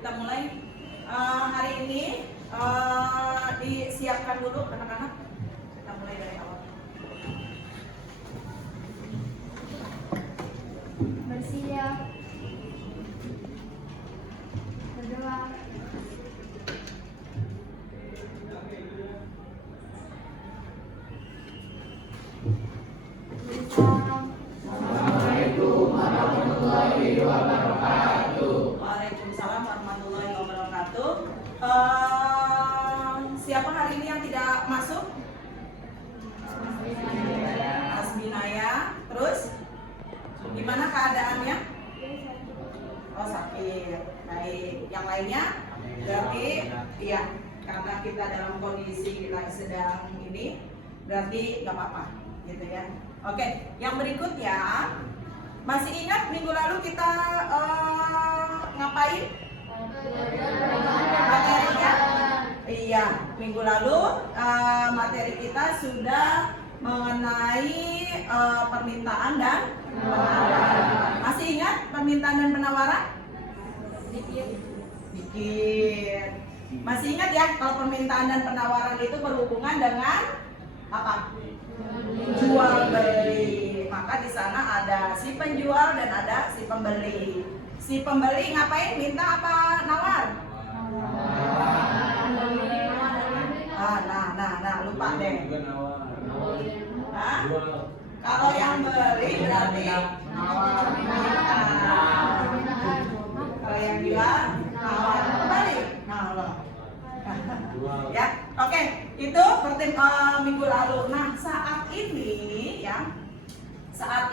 kita mulai. Hari ini disiapkan dulu anak-anak. Kita mulai dari awal. Bersiap. Berdoa. Assalamualaikum warahmatullahi wabarakatuh. Waalaikumsalam warahmatullahi wabarakatuh. Siapa hari ini yang tidak masuk? Asbinaya. Terus gimana keadaannya? Oh, sakit. Baik. Yang lainnya? Berarti iya, karena kita dalam kondisi kita sedang ini, berarti nggak apa-apa, gitu ya. Oke, yang berikutnya, masih ingat minggu lalu kita ngapain? Materinya? Iya, minggu lalu materi kita sudah mengenai permintaan dan penawaran. Masih ingat permintaan dan penawaran? Dikit. Masih ingat ya kalau permintaan dan penawaran itu berhubungan dengan apa? Jual beli. Maka di sana ada si penjual dan ada si pembeli. Si pembeli ngapain? Minta apa nawar? Nah, lupa deh. Hah? Kalau yang beli berarti kalau yang jual nawar, kembali. Ya, oke, itu minggu lalu. Nah, saat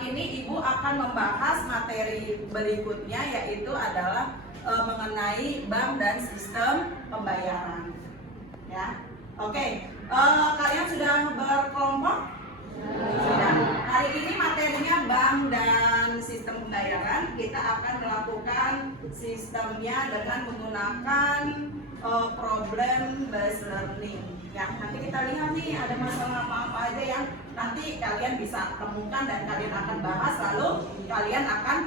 ini Ibu akan membahas materi berikutnya, yaitu adalah mengenai bank dan sistem pembayaran. Ya, oke. Kalian sudah berkelompok? Sudah. Hari ini materinya bank dan sistem pembayaran. Kita akan melakukan sistemnya dengan menggunakan problem based learning. Ya, nanti kita lihat nih ada masalah apa-apa aja yang nanti kalian bisa temukan dan kalian akan bahas, lalu kalian akan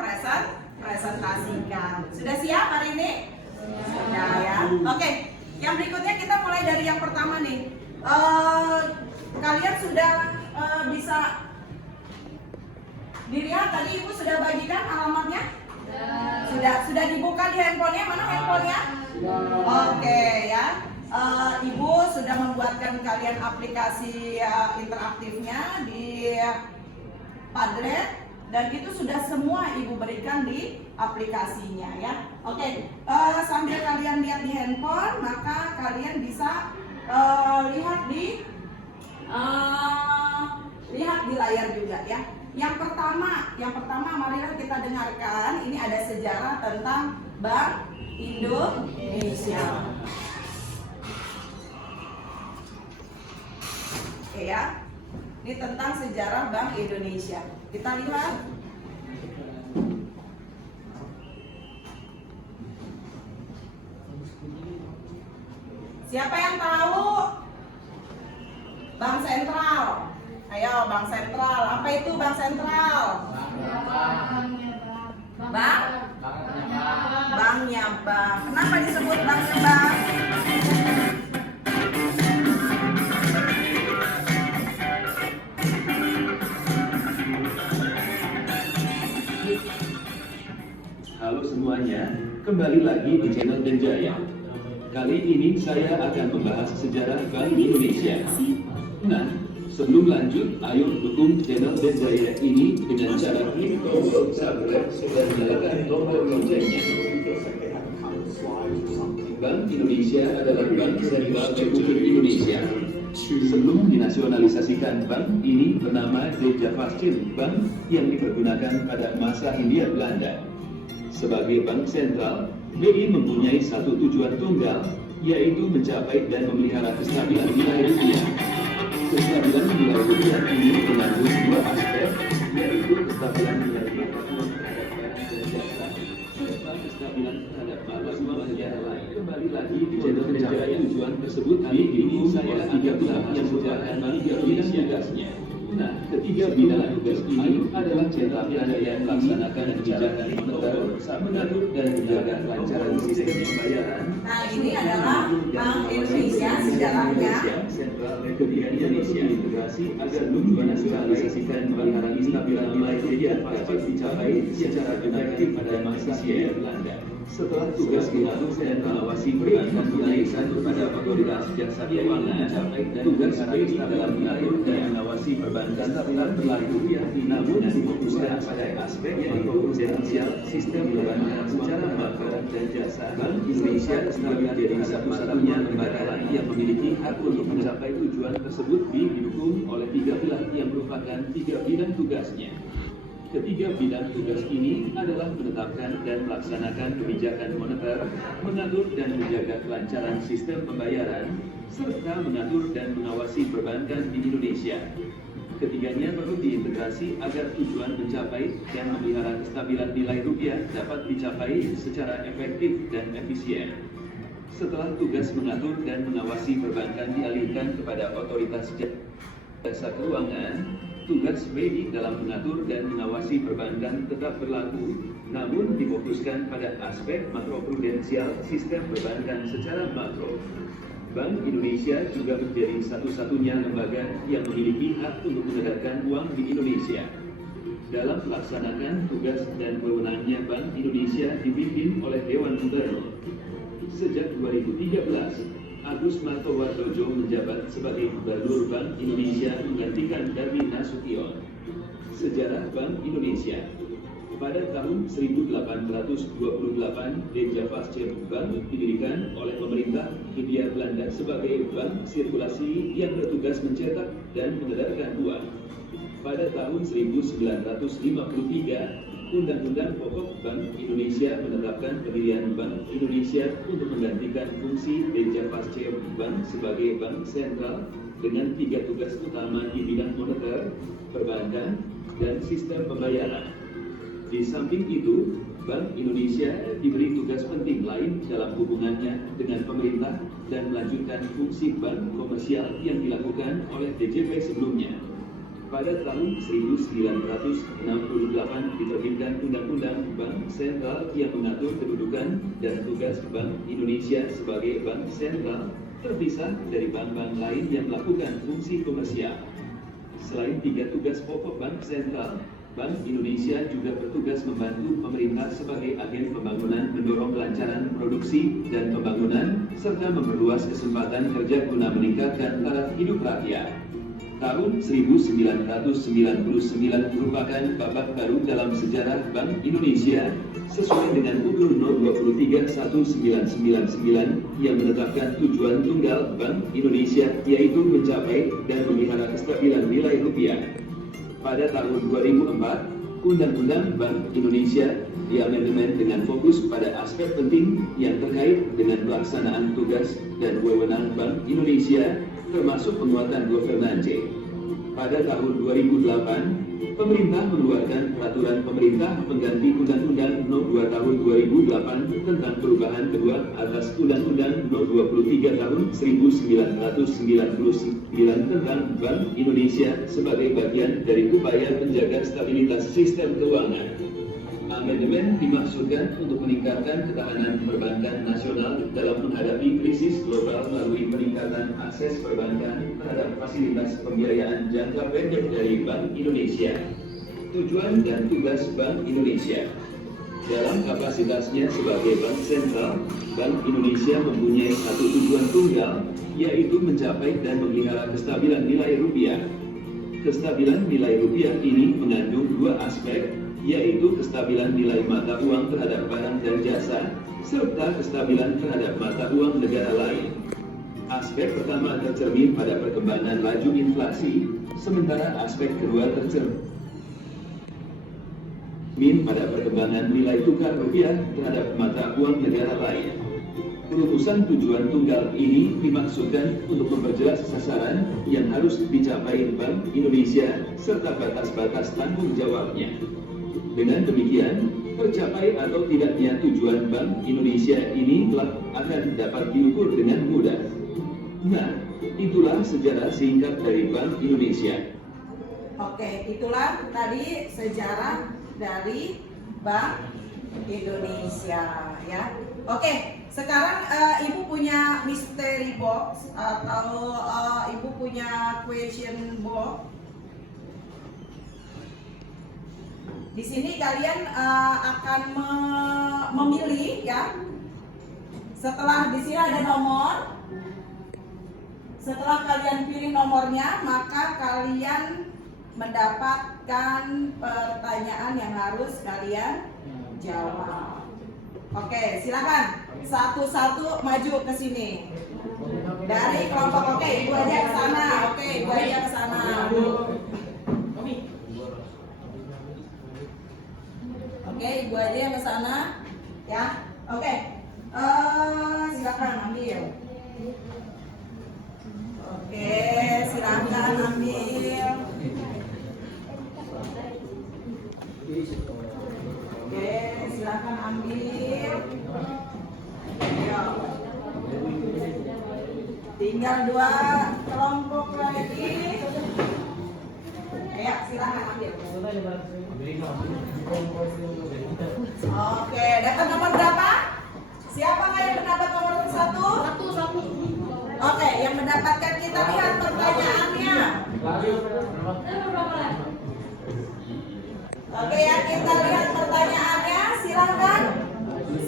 presentasikan. Sudah siap hari ini? Sudah ya. Oke, yang berikutnya kita mulai dari yang pertama nih. Kalian sudah bisa dilihat tadi Ibu sudah bagikan alamatnya? Sudah dibuka di handphonenya. Mana handphonenya? Oke ya. Ibu sudah membuatkan kalian aplikasi interaktifnya di Padlet, dan itu sudah semua Ibu berikan di aplikasinya ya. Oke, sambil kalian lihat di handphone, maka kalian bisa lihat di layar juga ya. Yang pertama marilah kita dengarkan. Ini ada sejarah tentang Bank Indonesia. Oke ya, ini tentang sejarah Bank Indonesia. Kita lihat. Siapa yang tahu Bank Sentral? Ayo, Bank Sentral. Apa itu Bank Sentral? Banknya bank. Kenapa disebut banknya bank? Halo semuanya, kembali lagi di channel Denjaya. Kali ini saya akan membahas sejarah Bank Indonesia. Nah, sebelum lanjut, ayo dukung channel Denjaya ini dengan cara klik tombol subscribe dan nyalakan tombol loncengnya. Bank Indonesia adalah bank sentral Republik Indonesia. Sebelum dinasionalisasikan, bank ini bernama De Javastil Bank yang dipergunakan pada masa Hindia Belanda. Sebagai bank sentral, BI mempunyai satu tujuan tunggal, yaitu mencapai dan memelihara kestabilan nilai rupiah. Kestabilan nilai rupiah ini mengandung dua aspek, yaitu kestabilan nilai rupiah serta kestabilan terhadap mata uang negara lain. Kembali lagi di channel Denjaya. Tujuan tersebut kali ini saya akan bahas yang merupakan Bank Indonesia tugasnya. Nah, ketiga bidang tugas ini adalah central yang melaksanakan kebijakan moneter, mengatur dan menjaga kelancaran sistem pembayaran. Nah, ini adalah Bank Indonesia sejarahnya. Sentral Republik Indonesia integrasi agar tujuan nasionalisasikan pemeliharaan stabilan nilai rupiah dapat dicapai secara efektif pada masa Hindia Belanda. Setelah tugas mengatur dan mengawasi perbankan dialihkan kepada otoritas jasa keuangan, tugas BI dalam mengatur dan mengawasi perbankan tetap berlaku, namun difokuskan pada aspek yaitu prudensial sistem perbankan secara makro dan jasa. Bank Indonesia telah menjadi satu-satunya lembaga lain yang memiliki hak untuk mencapai tujuan tersebut didukung oleh tiga pilar yang merupakan tiga bidang tugasnya. Ketiga bidang tugas ini adalah menetapkan dan melaksanakan kebijakan moneter, mengatur dan menjaga kelancaran sistem pembayaran, serta mengatur dan mengawasi perbankan di Indonesia. Ketiganya perlu diintegrasi agar tujuan mencapai dan memelihara kestabilan nilai rupiah dapat dicapai secara efektif dan efisien. Setelah tugas mengatur dan mengawasi perbankan dialihkan kepada otoritas jasa keuangan, tugas BI dalam mengatur dan mengawasi perbankan tetap berlaku, namun difokuskan pada aspek makroprudensial sistem perbankan secara makro. Bank Indonesia juga menjadi satu-satunya lembaga yang memiliki hak untuk mengedarkan uang di Indonesia. Dalam melaksanakan tugas dan wewenangnya, Bank Indonesia dipimpin oleh Dewan Gubernur. Sejak 2013, Agus Martowardojo menjabat sebagai Gubernur Bank Indonesia menggantikan Darmin Nasution. Sejarah Bank Indonesia. Pada tahun 1828, Bank didirikan oleh pemerintah Hindia Belanda sebagai bank sirkulasi yang bertugas mencetak dan mengedarkan uang. Pada tahun 1953, Undang-Undang Pokok Bank Indonesia menetapkan pendirian Bank Indonesia untuk menggantikan fungsi Bank sebagai bank sentral dengan tiga tugas utama di bidang moneter, perbankan, dan sistem pembayaran. Di samping itu, Bank Indonesia diberi tugas penting lain dalam hubungannya dengan pemerintah dan melanjutkan fungsi bank komersial yang dilakukan oleh DJP sebelumnya. Pada tahun 1968 diterbitkan Undang-Undang Bank Sentral yang mengatur kedudukan dan tugas Bank Indonesia sebagai bank sentral, terpisah dari bank-bank lain yang melakukan fungsi komersial. Selain tiga tugas pokok Bank Sentral, Bank Indonesia juga bertugas membantu pemerintah sebagai agen pembangunan, mendorong kelancaran produksi dan pembangunan, serta memperluas kesempatan kerja guna meningkatkan taraf hidup rakyat. Tahun 1999 merupakan babak baru dalam sejarah Bank Indonesia sesuai dengan UU No. 23/1999 yang menetapkan tujuan tunggal Bank Indonesia yaitu mencapai dan memelihara kestabilan nilai rupiah. Pada tahun 2004, Undang-Undang Bank Indonesia diamandemen dengan fokus pada aspek penting yang terkait dengan pelaksanaan tugas dan wewenang Bank Indonesia, termasuk penguatan governance. Pada tahun 2008, pemerintah mengeluarkan peraturan pemerintah pengganti Undang-Undang No. 2 Tahun 2008 tentang perubahan kedua atas Undang-Undang No. 23 Tahun 1999 tentang Bank Indonesia sebagai bagian dari upaya menjaga stabilitas sistem keuangan. Amandemen dimaksudkan untuk meningkatkan ketahanan perbankan nasional dalam menghadapi krisis global melalui peningkatan akses perbankan terhadap fasilitas pembiayaan jangka pendek dari Bank Indonesia. Tujuan dan tugas Bank Indonesia. Dalam kapasitasnya sebagai bank sentral, Bank Indonesia mempunyai satu tujuan tunggal, yaitu mencapai dan memelihara kestabilan nilai rupiah. Kestabilan nilai rupiah ini mengandung dua aspek, yaitu kestabilan nilai mata uang terhadap barang dan jasa, serta kestabilan terhadap mata uang negara lain. Aspek pertama tercermin pada perkembangan laju inflasi, sementara aspek kedua tercermin pada perkembangan nilai tukar rupiah terhadap mata uang negara lain. Perumusan tujuan tunggal ini dimaksudkan untuk memperjelas sasaran yang harus dicapai Bank Indonesia serta batas-batas tanggung jawabnya. Dengan demikian, tercapai atau tidaknya tujuan Bank Indonesia ini akan dapat diukur dengan mudah. Nah, itulah sejarah singkat dari Bank Indonesia. Oke, itulah tadi sejarah dari Bank Indonesia ya. Oke, sekarang Ibu punya mystery box atau Ibu punya question box. Di sini kalian akan memilih ya. Setelah di sini ada nomor. Setelah kalian pilih nomornya, maka kalian mendapatkan pertanyaan yang harus kalian jawab. Oke, silakan satu-satu maju ke sini. Dari kelompok, oke, Ibu aja ke sana. Oke, Ibu aja ke sana. Oke, Ibu aja yang ke sana. Ya, oke. Silakan ambil. Oke, silakan ambil. Oke, silakan ambil. Ayo. Tinggal 2 kelompok lagi. Ayo, silakan ambil. Oke, dapat nomor berapa? Siapa yang mendapat nomor 1? Satu. Oke, yang mendapatkan, kita lihat pertanyaannya. Oke ya, kita lihat pertanyaannya. Silakan.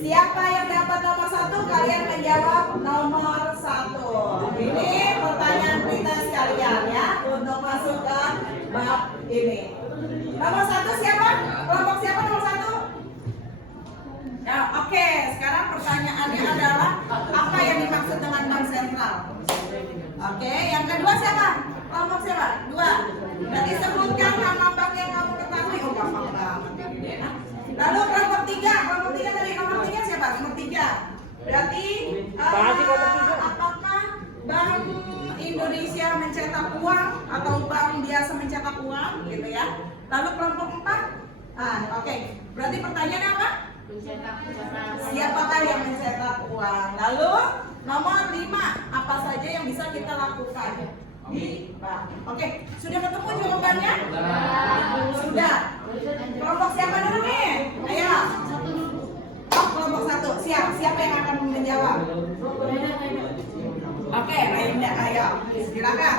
Siapa yang dapat nomor 1? Kalian menjawab nomor 1. Ini pertanyaan kita sekalian ya, untuk masuk ke bab ini. Nomor 1 siapa? Kelompok siapa nomor 1? Ya, oke. Sekarang pertanyaannya adalah apa yang dimaksud dengan bank sentral? Oke, yang kedua siapa? Kelompok siapa? 2. Berarti sebutkan nama bank yang kamu ketahui. Oh, gampang banget ini ya. Lalu kelompok 3 tadi nomor 3 siapa? Nomor 3. Berarti apakah Bank Indonesia mencetak uang atau bank biasa mencetak uang gitu ya? Lalu kelompok 4. Oke. Berarti pertanyaannya apa? Siapakah yang mencetak uang? Lalu nomor 5, apa saja yang bisa kita lakukan di bank? Oke, sudah ketemu jawabannya? Sudah. Kelompok siapa dulu nih? Ayo. Oh, kelompok 1. Siapa yang akan menjawab? Oke, Rainda, ayo. Silakan.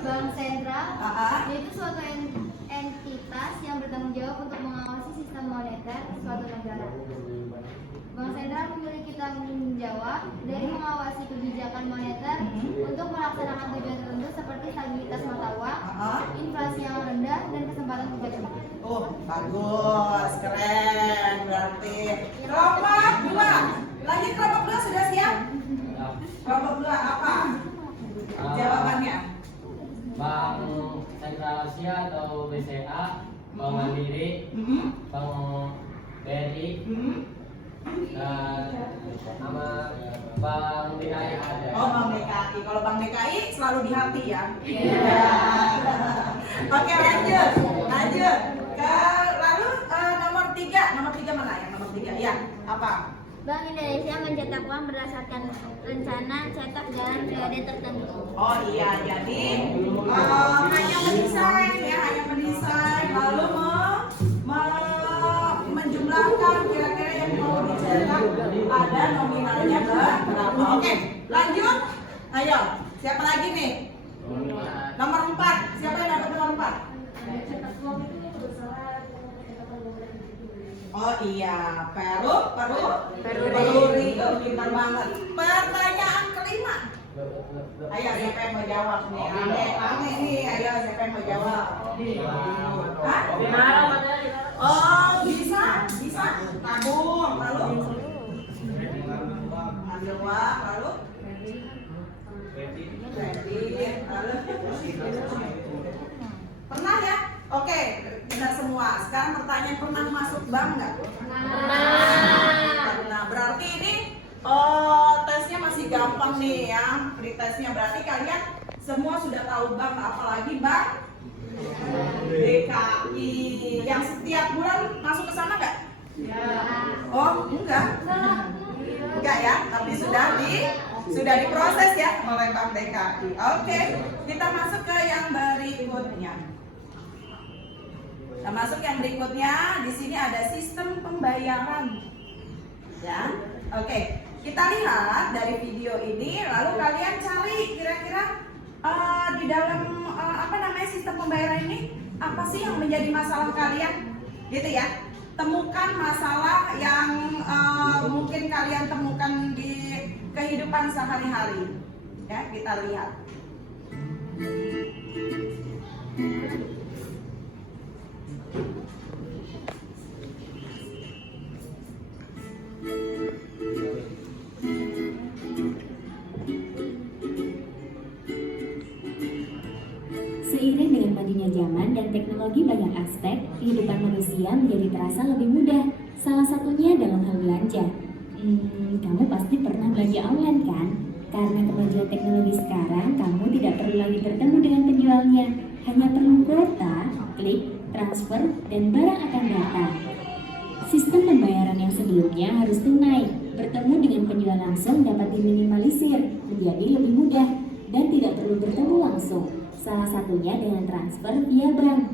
Bank sentral Ah. yaitu suatu entitas yang bertanggung jawab untuk mengawasi sistem moneter suatu negara. Bank sentral memiliki tanggung jawab dari mengawasi kebijakan moneter untuk melaksanakan tujuan tertentu seperti stabilitas mata uang, inflasi yang rendah, dan kesempatan kerja cepat. Oh, bagus, keren. Berarti kelompok 2. Lanjut kelompok 2 sudah siap? Kelompok 2 apa? Jawabannya? Bank Sentral Asia atau BCA, Bank Mandiri, Bank BRI, dan sama Bank DKI ada. Oh, Bank DKI. Kalau Bank DKI selalu di hati ya. Oke, lanjut. Lalu nomor 3 mana yang nomor 3? Ya, apa? Bank Indonesia mencetak uang berdasarkan rencana cetak dalam periode tertentu. Oh iya, jadi hanya mendesain lalu menjumlahkan kira-kira yang mau dicetak ada nominalnya berapa. Oke, lanjut. Ayo, siapa lagi nih? Nomor 4. Siapa yang dapat nomor 4? Oh iya, Peruri, pintar banget. Pertanyaan kelima. Ayo, siapa yang mau jawab nih? Ame nih, ayo siapa yang mau jawab? Hah? Oh, bisa. Tabung, lalu ambil uang, lalu kredit, lalu pernah ya? Oke, benar semua. Sekarang pertanyaan, pernah masuk bank nggak? Pernah. Berarti ini tesnya masih gampang nih ya, pretestnya. Berarti kalian semua sudah tahu bank, apalagi bank DKI yang setiap bulan masuk ke sana nggak? Oh, enggak ya, tapi sudah Sudah diproses ya oleh Bank DKI. Oke, kita masuk ke yang berikutnya. Nah, masuk yang berikutnya, di sini ada sistem pembayaran. Ya, oke. Kita lihat dari video ini, lalu kalian cari kira-kira di dalam sistem pembayaran ini apa sih yang menjadi masalah kalian, gitu ya? Temukan masalah yang mungkin kalian temukan di kehidupan sehari-hari. Ya, kita lihat. Seiring dengan majunya zaman dan teknologi banyak aspek, kehidupan manusia menjadi terasa lebih mudah. Salah satunya dalam hal belanja. Kamu pasti pernah belanja online kan? Karena kemajuan teknologi sekarang, kamu tidak perlu lagi bertemu dengan penjualnya. Hanya perlu kuota, klik, transfer, dan barang akan datang. Sistem pembayaran yang sebelumnya harus tunai, bertemu dengan penjual langsung dapat diminimalisir, menjadi lebih mudah, dan tidak perlu bertemu langsung. Salah satunya dengan transfer via bank.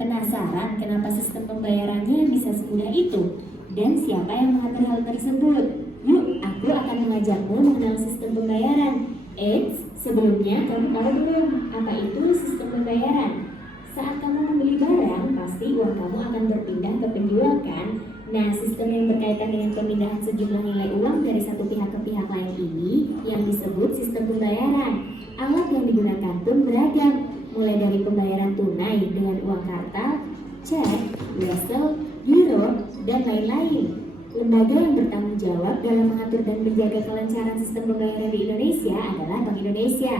Penasaran kenapa sistem pembayarannya bisa semudah itu? Dan siapa yang mengatur hal tersebut? Yuk, aku akan mengajakmu mengenal sistem pembayaran. Eits, sebelumnya kamu tahu belum apa itu sistem pembayaran? Saat kamu membeli barang, pasti uang kamu akan berpindah ke penjual kan? Nah, sistem yang berkaitan dengan pemindahan sejumlah nilai uang dari satu pihak ke pihak lain ini yang disebut sistem pembayaran. Alat yang digunakan pun beragam, mulai dari pembayaran tunai dengan uang kartal, cek, wesel, giro, dan lain-lain. Lembaga yang bertanggung jawab dalam mengatur dan menjaga kelancaran sistem pembayaran di Indonesia adalah Bank Indonesia.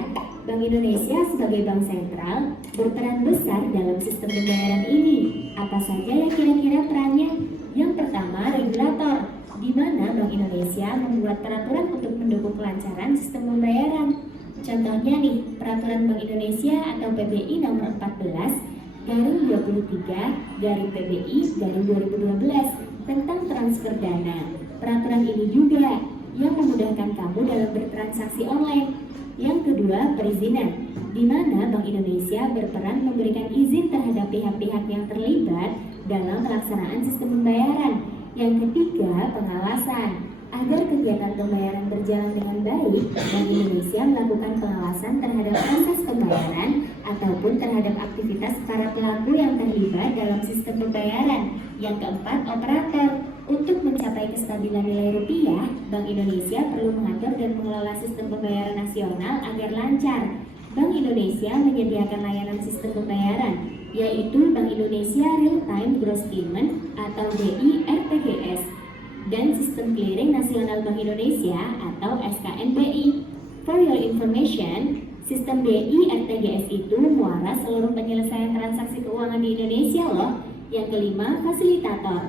Bank Indonesia sebagai bank sentral berperan besar dalam sistem pembayaran ini. Apa saja ya kira-kira perannya? Yang pertama, regulator, di mana Bank Indonesia membuat peraturan untuk mendukung kelancaran sistem pembayaran. Contohnya nih, Peraturan Bank Indonesia atau PBI nomor 14/23/PBI/2012 tentang transfer dana. Peraturan ini juga yang memudahkan kamu dalam bertransaksi online. Yang kedua, perizinan, di mana Bank Indonesia berperan memberikan izin terhadap pihak-pihak yang terlibat dalam pelaksanaan sistem pembayaran. Yang ketiga, pengawasan. Agar kegiatan pembayaran berjalan dengan baik, Bank Indonesia melakukan pengawasan terhadap proses pembayaran ataupun terhadap aktivitas para pelaku yang terlibat dalam sistem pembayaran. Yang keempat, operator. Untuk mencapai kestabilan nilai rupiah, Bank Indonesia perlu mengatur dan mengelola sistem pembayaran nasional agar lancar. Bank Indonesia menyediakan layanan sistem pembayaran, yaitu Bank Indonesia Real Time Gross Payment atau BI RTGS, dan Sistem Clearing Nasional Bank Indonesia atau SKNBI. For your information, sistem BI RTGS itu muara seluruh penyelesaian transaksi keuangan di Indonesia loh. Yang kelima, fasilitator.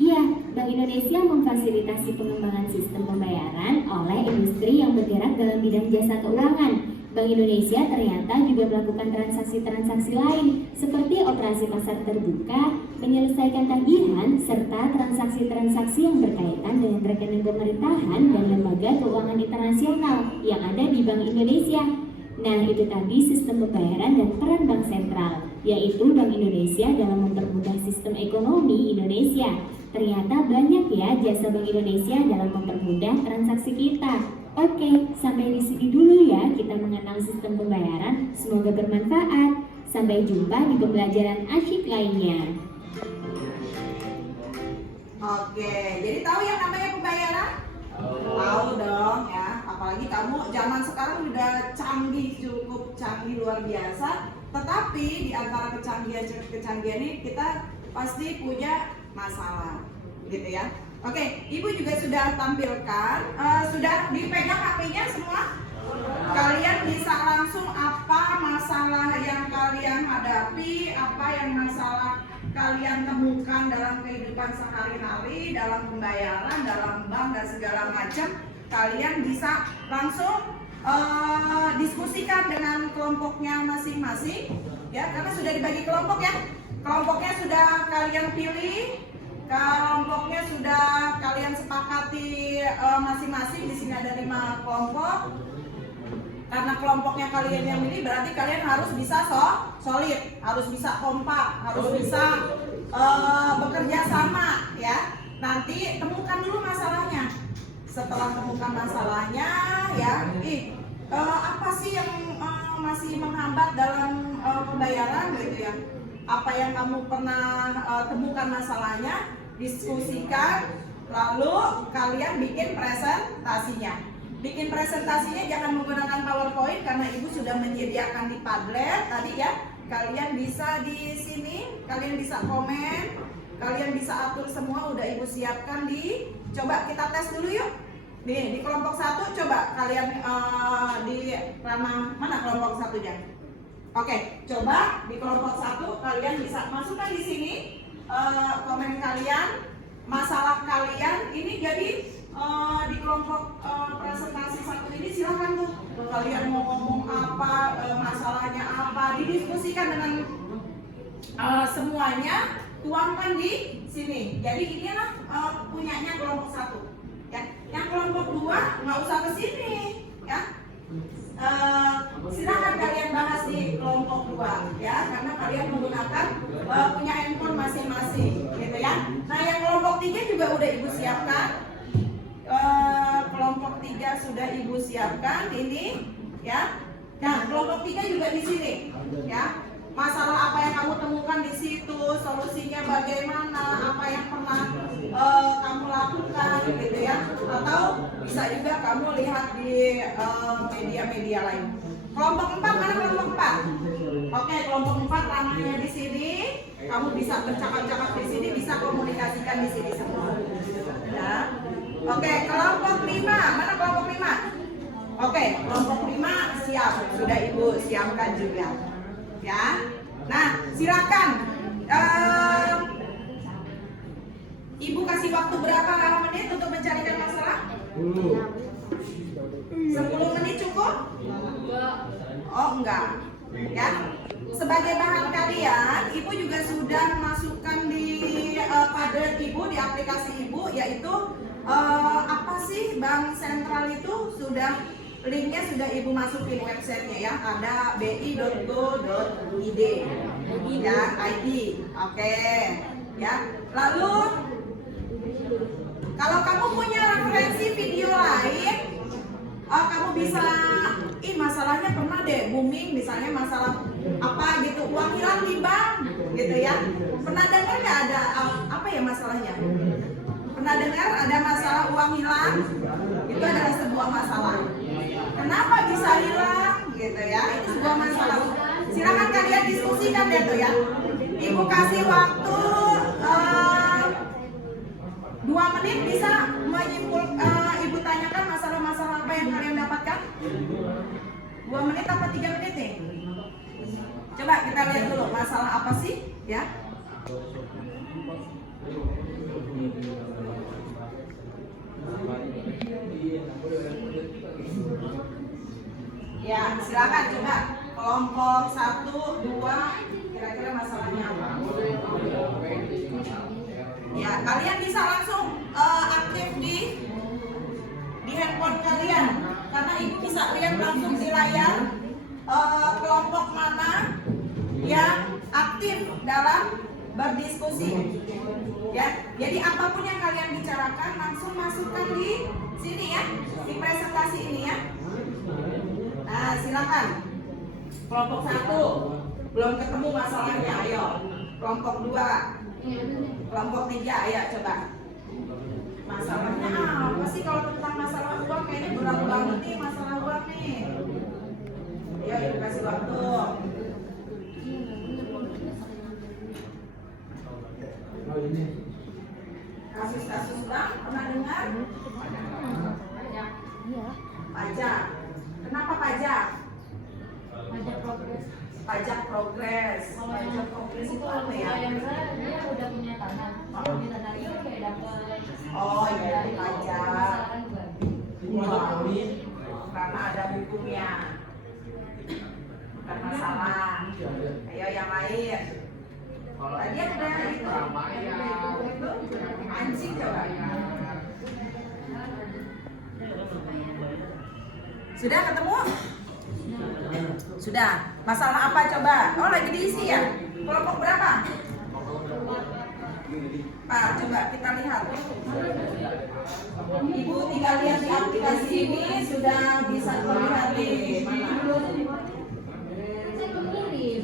Iya, Bank Indonesia memfasilitasi pengembangan sistem pembayaran oleh industri yang bergerak dalam bidang jasa keuangan. Bank Indonesia ternyata juga melakukan transaksi-transaksi lain seperti operasi pasar terbuka, menyelesaikan tagihan, serta transaksi-transaksi yang berkaitan dengan rekening pemerintahan dan lembaga keuangan internasional yang ada di Bank Indonesia. Nah, itu tadi sistem pembayaran dan peran bank sentral, yaitu Bank Indonesia dalam mempermudah sistem ekonomi Indonesia. Ternyata banyak ya jasa Bank Indonesia dalam mempermudah transaksi kita. Oke, sampai di sini dulu ya kita mengenal sistem pembayaran. Semoga bermanfaat. Sampai jumpa di pembelajaran asyik lainnya. Oke, jadi tahu yang namanya pembayaran? Tahu dong ya. Apalagi kamu zaman sekarang udah canggih, cukup canggih luar biasa. Tetapi di antara kecanggihan ini kita pasti punya masalah, gitu ya. Oke, Ibu juga sudah tampilkan, sudah dipegang HP-nya semua? Kalian bisa langsung apa masalah yang kalian hadapi, apa yang masalah kalian temukan dalam kehidupan sehari-hari, dalam pembayaran, dalam bank dan segala macam. Kalian bisa langsung diskusikan dengan kelompoknya masing-masing, ya, karena sudah dibagi kelompok ya. Kelompoknya sudah kalian pilih. kelompoknya sudah kalian sepakati masing-masing. Di sini ada 5 kelompok. Karena kelompoknya kalian yang milih, berarti kalian harus bisa solid, harus bisa kompak, harus bisa bekerja sama, ya. Nanti temukan dulu masalahnya. Setelah temukan masalahnya, ya, apa sih yang masih menghambat dalam pembayaran, gitu ya? Apa yang kamu pernah temukan masalahnya, diskusikan, lalu kalian bikin presentasinya. Bikin presentasinya jangan menggunakan PowerPoint karena Ibu sudah menyediakan di Padlet tadi ya. Kalian bisa di sini, kalian bisa komen, kalian bisa atur semua, udah Ibu siapkan di. Coba kita tes dulu yuk. Di kelompok 1 coba kalian di ranah mana kelompok 1-nya? Oke, coba di kelompok 1 kalian bisa masukkan di sini komen kalian, masalah kalian ini. Jadi di kelompok presentasi 1 ini silahkan tuh kalian mau ngomong apa, masalahnya apa, didiskusikan dengan semuanya, tuangkan di sini. Jadi ini punyanya kelompok 1 ya. Yang kelompok 2 nggak usah ke sini ya. Silahkan kalian bahas di kelompok 2 ya, karena kalian menggunakan punya handphone masing-masing gitu ya. Nah yang kelompok 3 juga udah Ibu siapkan. Kelompok 3 sudah Ibu siapkan ini ya. Nah kelompok 3 juga di sini ya. Masalah apa yang kamu temukan di situ, solusinya bagaimana, apa yang pernah kamu lakukan gitu ya. Atau bisa juga kamu lihat di media-media lain. Kelompok 4 mana kelompok 4? Oke, kelompok 4 ranahnya di sini. Kamu bisa bercakap-cakap di sini, bisa komunikasikan di sini semua. Ya. Oke, kelompok 5 mana kelompok 5? Oke, kelompok 5 siap, sudah Ibu siapkan juga. Ya, nah silakan. Ibu kasih waktu berapa menit untuk mencarikan masalah? 10 menit cukup? Oh enggak, ya. Sebagai bahan kalian, Ibu juga sudah masukkan di Padlet Ibu, di aplikasi Ibu, yaitu apa sih Bank Sentral itu sudah. Linknya sudah Ibu masukin websitenya ya, ada bi.go.id ya, ID. Oke ya. Lalu kalau kamu punya referensi video lain, kamu bisa, masalahnya pernah deh booming, misalnya masalah apa gitu, uang hilang di bank gitu ya. Pernah dengar nggak ada apa ya masalahnya? Pernah dengar ada masalah uang hilang? Itu adalah sebuah masalah. Kenapa bisa hilang gitu ya, itu sebuah masalah. Silakan kalian diskusikan deh tuh ya. Ibu kasih waktu 2 menit, bisa menyimpul, Ibu tanyakan masalah-masalah apa yang kalian dapatkan. 2 menit apa 3 menit nih? Coba kita lihat dulu masalah apa sih ya. Ya, silakan coba kelompok 1, 2, kira-kira masalahnya apa? Ya, kalian bisa langsung aktif di handphone kalian, karena Ibu bisa lihat langsung di layar kelompok mana yang aktif dalam berdiskusi. Ya, jadi apapun yang kalian bicarakan langsung masukkan di sini ya, di presentasi ini ya. Nah, silakan. Kelompok 1 belum ketemu masalahnya, ayo. Kelompok 2, kelompok 3, ayo coba. Masalahnya apa sih kalau tentang masalah uang? Kayaknya berat banget nih masalah uang nih. Ayo, Ibu kasih waktu. Kasus-kasus bank pernah dengar? Pajak. Kenapa pajak? Pajak progres. Pajak progres itu apa ya? Dia udah punya tanah. Kalau punya tanah itu kayak dapat. Oh iya, itu pajak. Wow. Karena ada hukumnya. Bukan masalah. Ayo yang lain. Tadi ada itu anjing coba. Sudah ketemu? Sudah. Masalah apa coba? Oh lagi diisi ya? Kelompok berapa? Pak, coba kita lihat. Ibu tinggal lihat di aplikasi ini sudah bisa melihat di mana?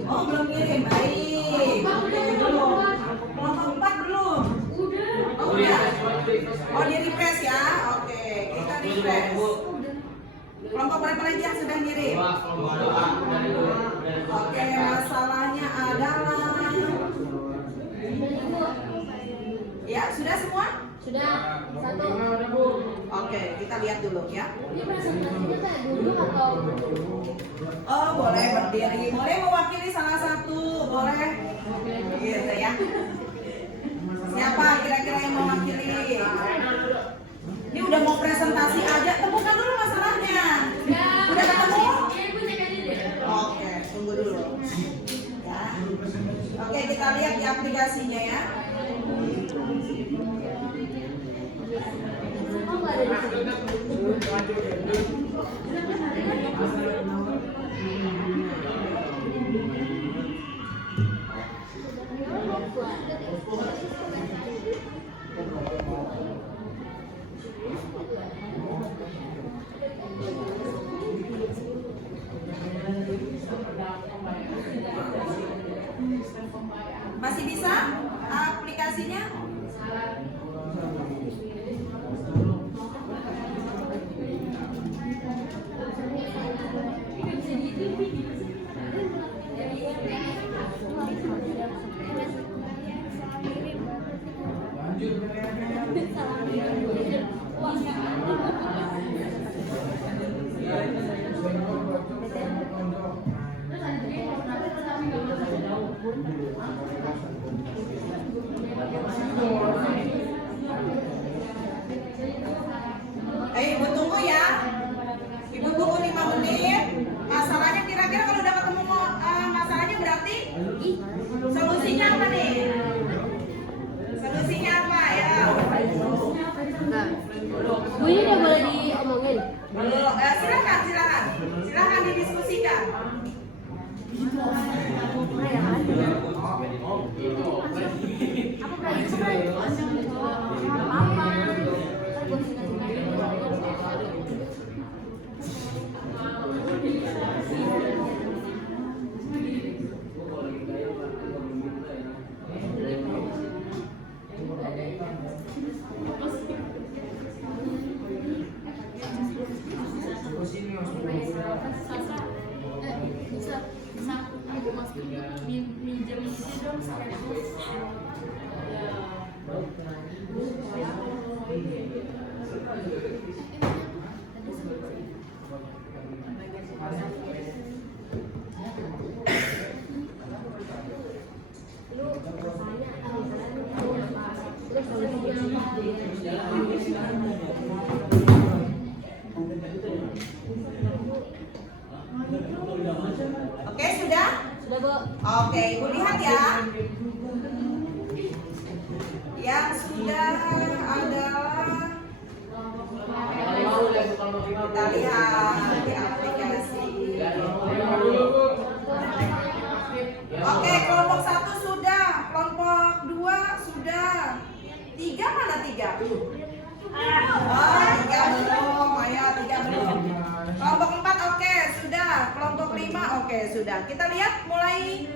Oh belum kirim, baik. Kelompok 4 belum? Oh udah. Oh di refresh ya? Oke, kita refresh. Kelompok berapa lagi yang sudah ngirim? Oke, masalahnya adalah ya, sudah semua? Sudah. Satu. Oke, kita lihat dulu ya. Ini presentasinya kayak duduk atau Oh, boleh berdiri. Boleh mewakili salah satu, boleh. Gitu ya. Siapa kira-kira yang mewakili? Ini udah mau presentasi aja, temukan dulu masalahnya. Udah ketemu? Oke, tunggu dulu. Ya. Oke, kita lihat di aplikasinya ya. oh nggak ada di sini? Masih bisa aplikasinya? Ibu tunggu ya. Ibu tunggu 5 menit. Masalahnya kira-kira kalau udah ketemu masalahnya berarti solusinya apa nih? Solusinya apa ya? Bu ini udah boleh diomongin? Belum. Silakan didiskusikan. Minjem ini dong Oke, sudah? Sudah, Bu. Oke, Ibu lihat ya. Yang sudah adalah kita lihat di aplikasi. Oke, kelompok 1 sudah, kelompok 2 sudah. 3 mana 3? Oh, 3 belum. Ayo, 3 belum. Kelompok 4 oke, sudah. Kelompok 5 oke, sudah. Kita lihat mulai.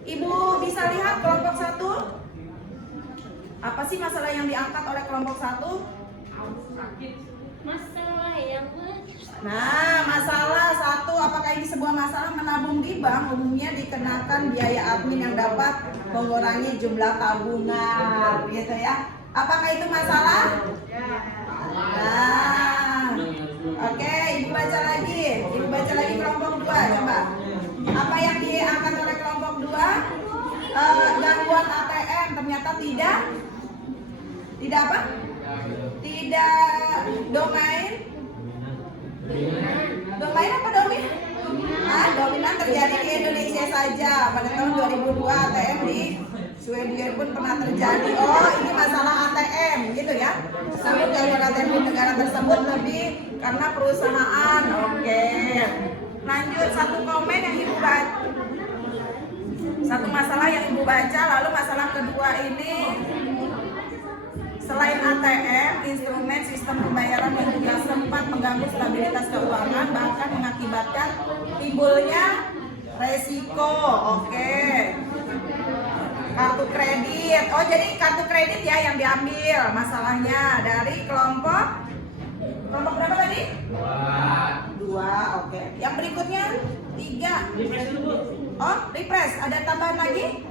Ibu bisa lihat kelompok 1. Apa sih masalah yang diangkat oleh kelompok 1? Masalah yang Nah, masalah 1, apakah ini sebuah masalah? Menabung di bank umumnya dikenakan biaya admin yang dapat mengurangi jumlah tabungan, gitu ya. Apakah itu masalah? Nah, oke, Ibu baca lagi. Ibu baca lagi kelompok 2, coba. Apa yang diangkat oleh kelompok 2? Gangguan ATM, ternyata tidak apa? Tidak domain. Domain apa domin? Dominan terjadi di Indonesia saja. Pada tahun 2002 ATM Swedia pun pernah terjadi. Oh, ini masalah ATM gitu ya. Namun gangguan ATM di negara tersebut lebih karena perusahaan. Oke. Lanjut, satu komen yang Ibu baca. Satu masalah yang Ibu baca, lalu masalah kedua ini selain ATM, instrumen sistem pembayaran yang juga sempat mengganggu stabilitas keuangan, bahkan mengakibatkan timbulnya resiko. Oke. Kartu kredit. Oh, jadi kartu kredit ya yang diambil masalahnya dari kelompok berapa tadi? Dua. Oke. Yang berikutnya 3. Oh, refresh. Ada tambahan lagi?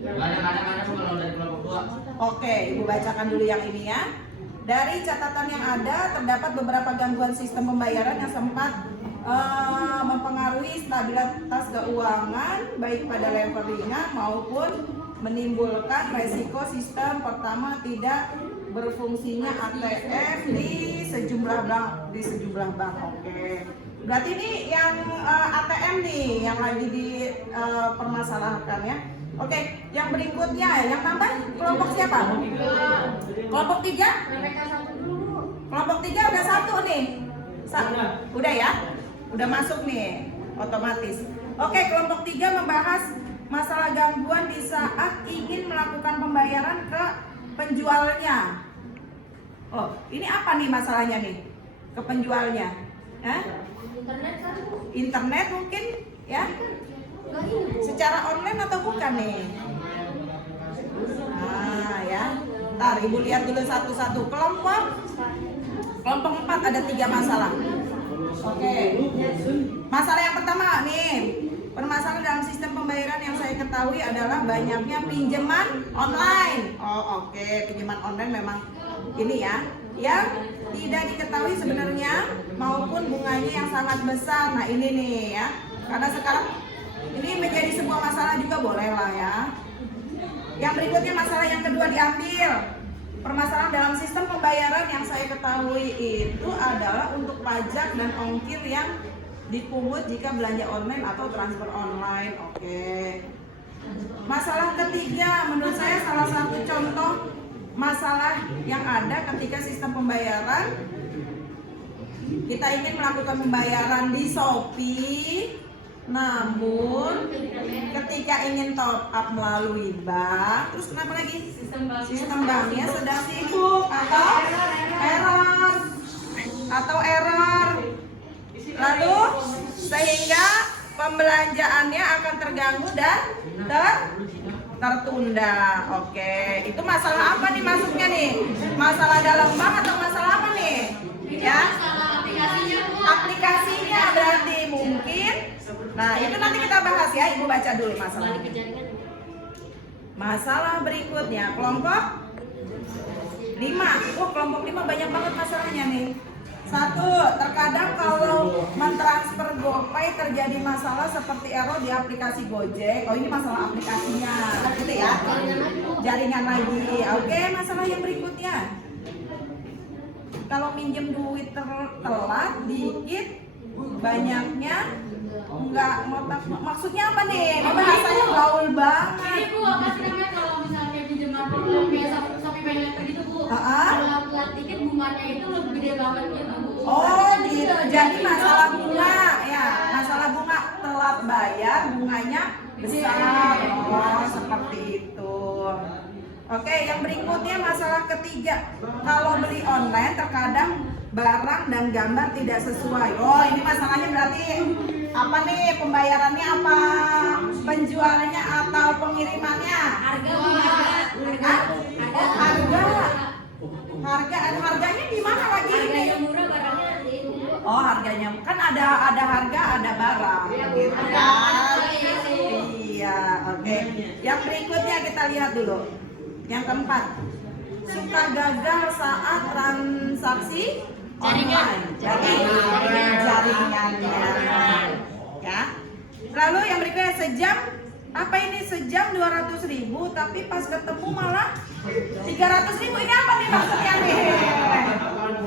Kadang-kadang kalau dari kelompok 2. Oke, Ibu bacakan dulu yang ini ya. Dari catatan yang ada, terdapat beberapa gangguan sistem pembayaran yang sempat mempengaruhi stabilitas keuangan baik pada level ringan maupun menimbulkan resiko sistem. Pertama, tidak berfungsinya ATM di sejumlah bank. Oke. Berarti ini yang ATM nih yang lagi dipermasalahkan ya. Oke, yang berikutnya yang tambah kelompok siapa? Kelompok 3? Kelompok 3 udah 1 nih. Udah ya? Udah masuk nih otomatis. Oke, kelompok 3 membahas masalah gangguan di saat ingin melakukan pembayaran ke penjualnya. Oh, ini apa nih masalahnya nih? Ke penjualnya. Hah? Internet mungkin ya? Secara online atau bukan nih? Nah ya. Ntar Ibu lihat dulu satu-satu. Kelompok 4 ada 3 masalah. Oke. Masalah yang pertama nih, permasalahan dalam sistem pembayaran yang saya ketahui adalah banyaknya pinjaman online. Oh oke, pinjaman online memang ini ya, yang tidak diketahui sebenarnya maupun bunganya yang sangat besar. Nah ini nih ya, karena sekarang ini menjadi sebuah masalah juga, boleh lah ya. Yang berikutnya masalah yang kedua diambil. Permasalahan dalam sistem pembayaran yang saya ketahui itu adalah untuk pajak dan ongkir yang dipungut jika belanja online atau transfer online. Oke. Masalah ketiga, menurut saya salah satu contoh masalah yang ada ketika sistem pembayaran kita ingin melakukan pembayaran di Shopee, namun ketika ingin top up melalui bank, terus kenapa lagi? Sistem banknya sedang sibuk atau error, lalu sehingga pembelanjaannya akan terganggu dan tertunda. Oke, itu masalah apa nih masuknya nih? Masalah dalam bank atau masalah apa nih? Ya, aplikasinya berarti mungkin. Nah, itu nanti kita bahas ya. Ibu baca dulu masalahnya. Masalah berikutnya kelompok 5. Kelompok 5 banyak banget masalahnya nih. 1, terkadang kalau mentransfer GoPay terjadi masalah seperti error di aplikasi Gojek. Oh, ini masalah aplikasinya, gitu ya. Jaringan lagi. Oke, masalah yang berikutnya. Kalau minjem duit telat dikit, banyaknya enggak, maksudnya apa nih? Bahasanya gaul banget. Ini Bu, apa sih namanya kalau misalnya pinjaman kayak Shopee Pay Later gitu Bu? Kalau telat dikit bunganya itu lebih gede banget gitu Bu. Oh gitu, jadi masalah bunga ya, masalah bunga telat bayar bunganya besar. Oh seperti itu. Oke, yang berikutnya masalah ketiga, kalau beli online terkadang barang dan gambar tidak sesuai. Oh ini masalahnya berarti apa nih, pembayarannya apa, penjualannya atau pengirimannya? Harga. Harganya di mana lagi ini? Harganya murah, barangnya itu. Oh harganya kan ada harga ada barang gitu kan? Iya, oke. Yang berikutnya kita lihat dulu. Yang keempat, suka gagal saat transaksi online. Jaringannya. Ya. Lalu yang berikutnya sejam, apa ini sejam 200.000 tapi pas ketemu malah 300.000. Ini apa nih maksudnya nih?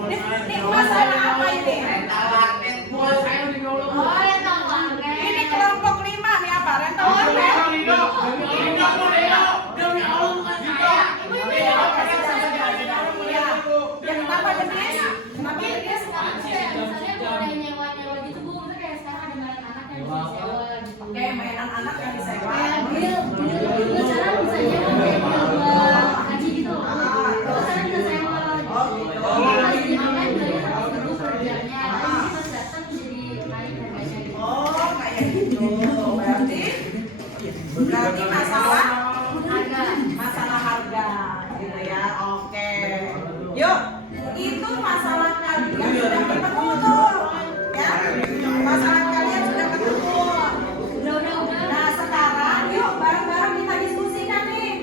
Ini masalah apa ini? Oh, ya tahu. Ini kelompok 5 nih apa? Rental online. anak-anak yang disewa. Kayak grill juga sekarang bisa nyewa kayak grill buat haji gitu. Terus sekarang bisa sewa. Oh gitu. Jadi pas di online dari 100.000 per jamnya. Tapi pas datang jadi naik harganya gitu. Oh kayak gitu. Berarti masalah harga gitu ya. Oke. Yuk, itu masalah kalian sudah ketemu tuh. Ya. Masalah kalian sudah ketemu. Udah. Nah, sekarang yuk bareng-bareng kita diskusikan nih.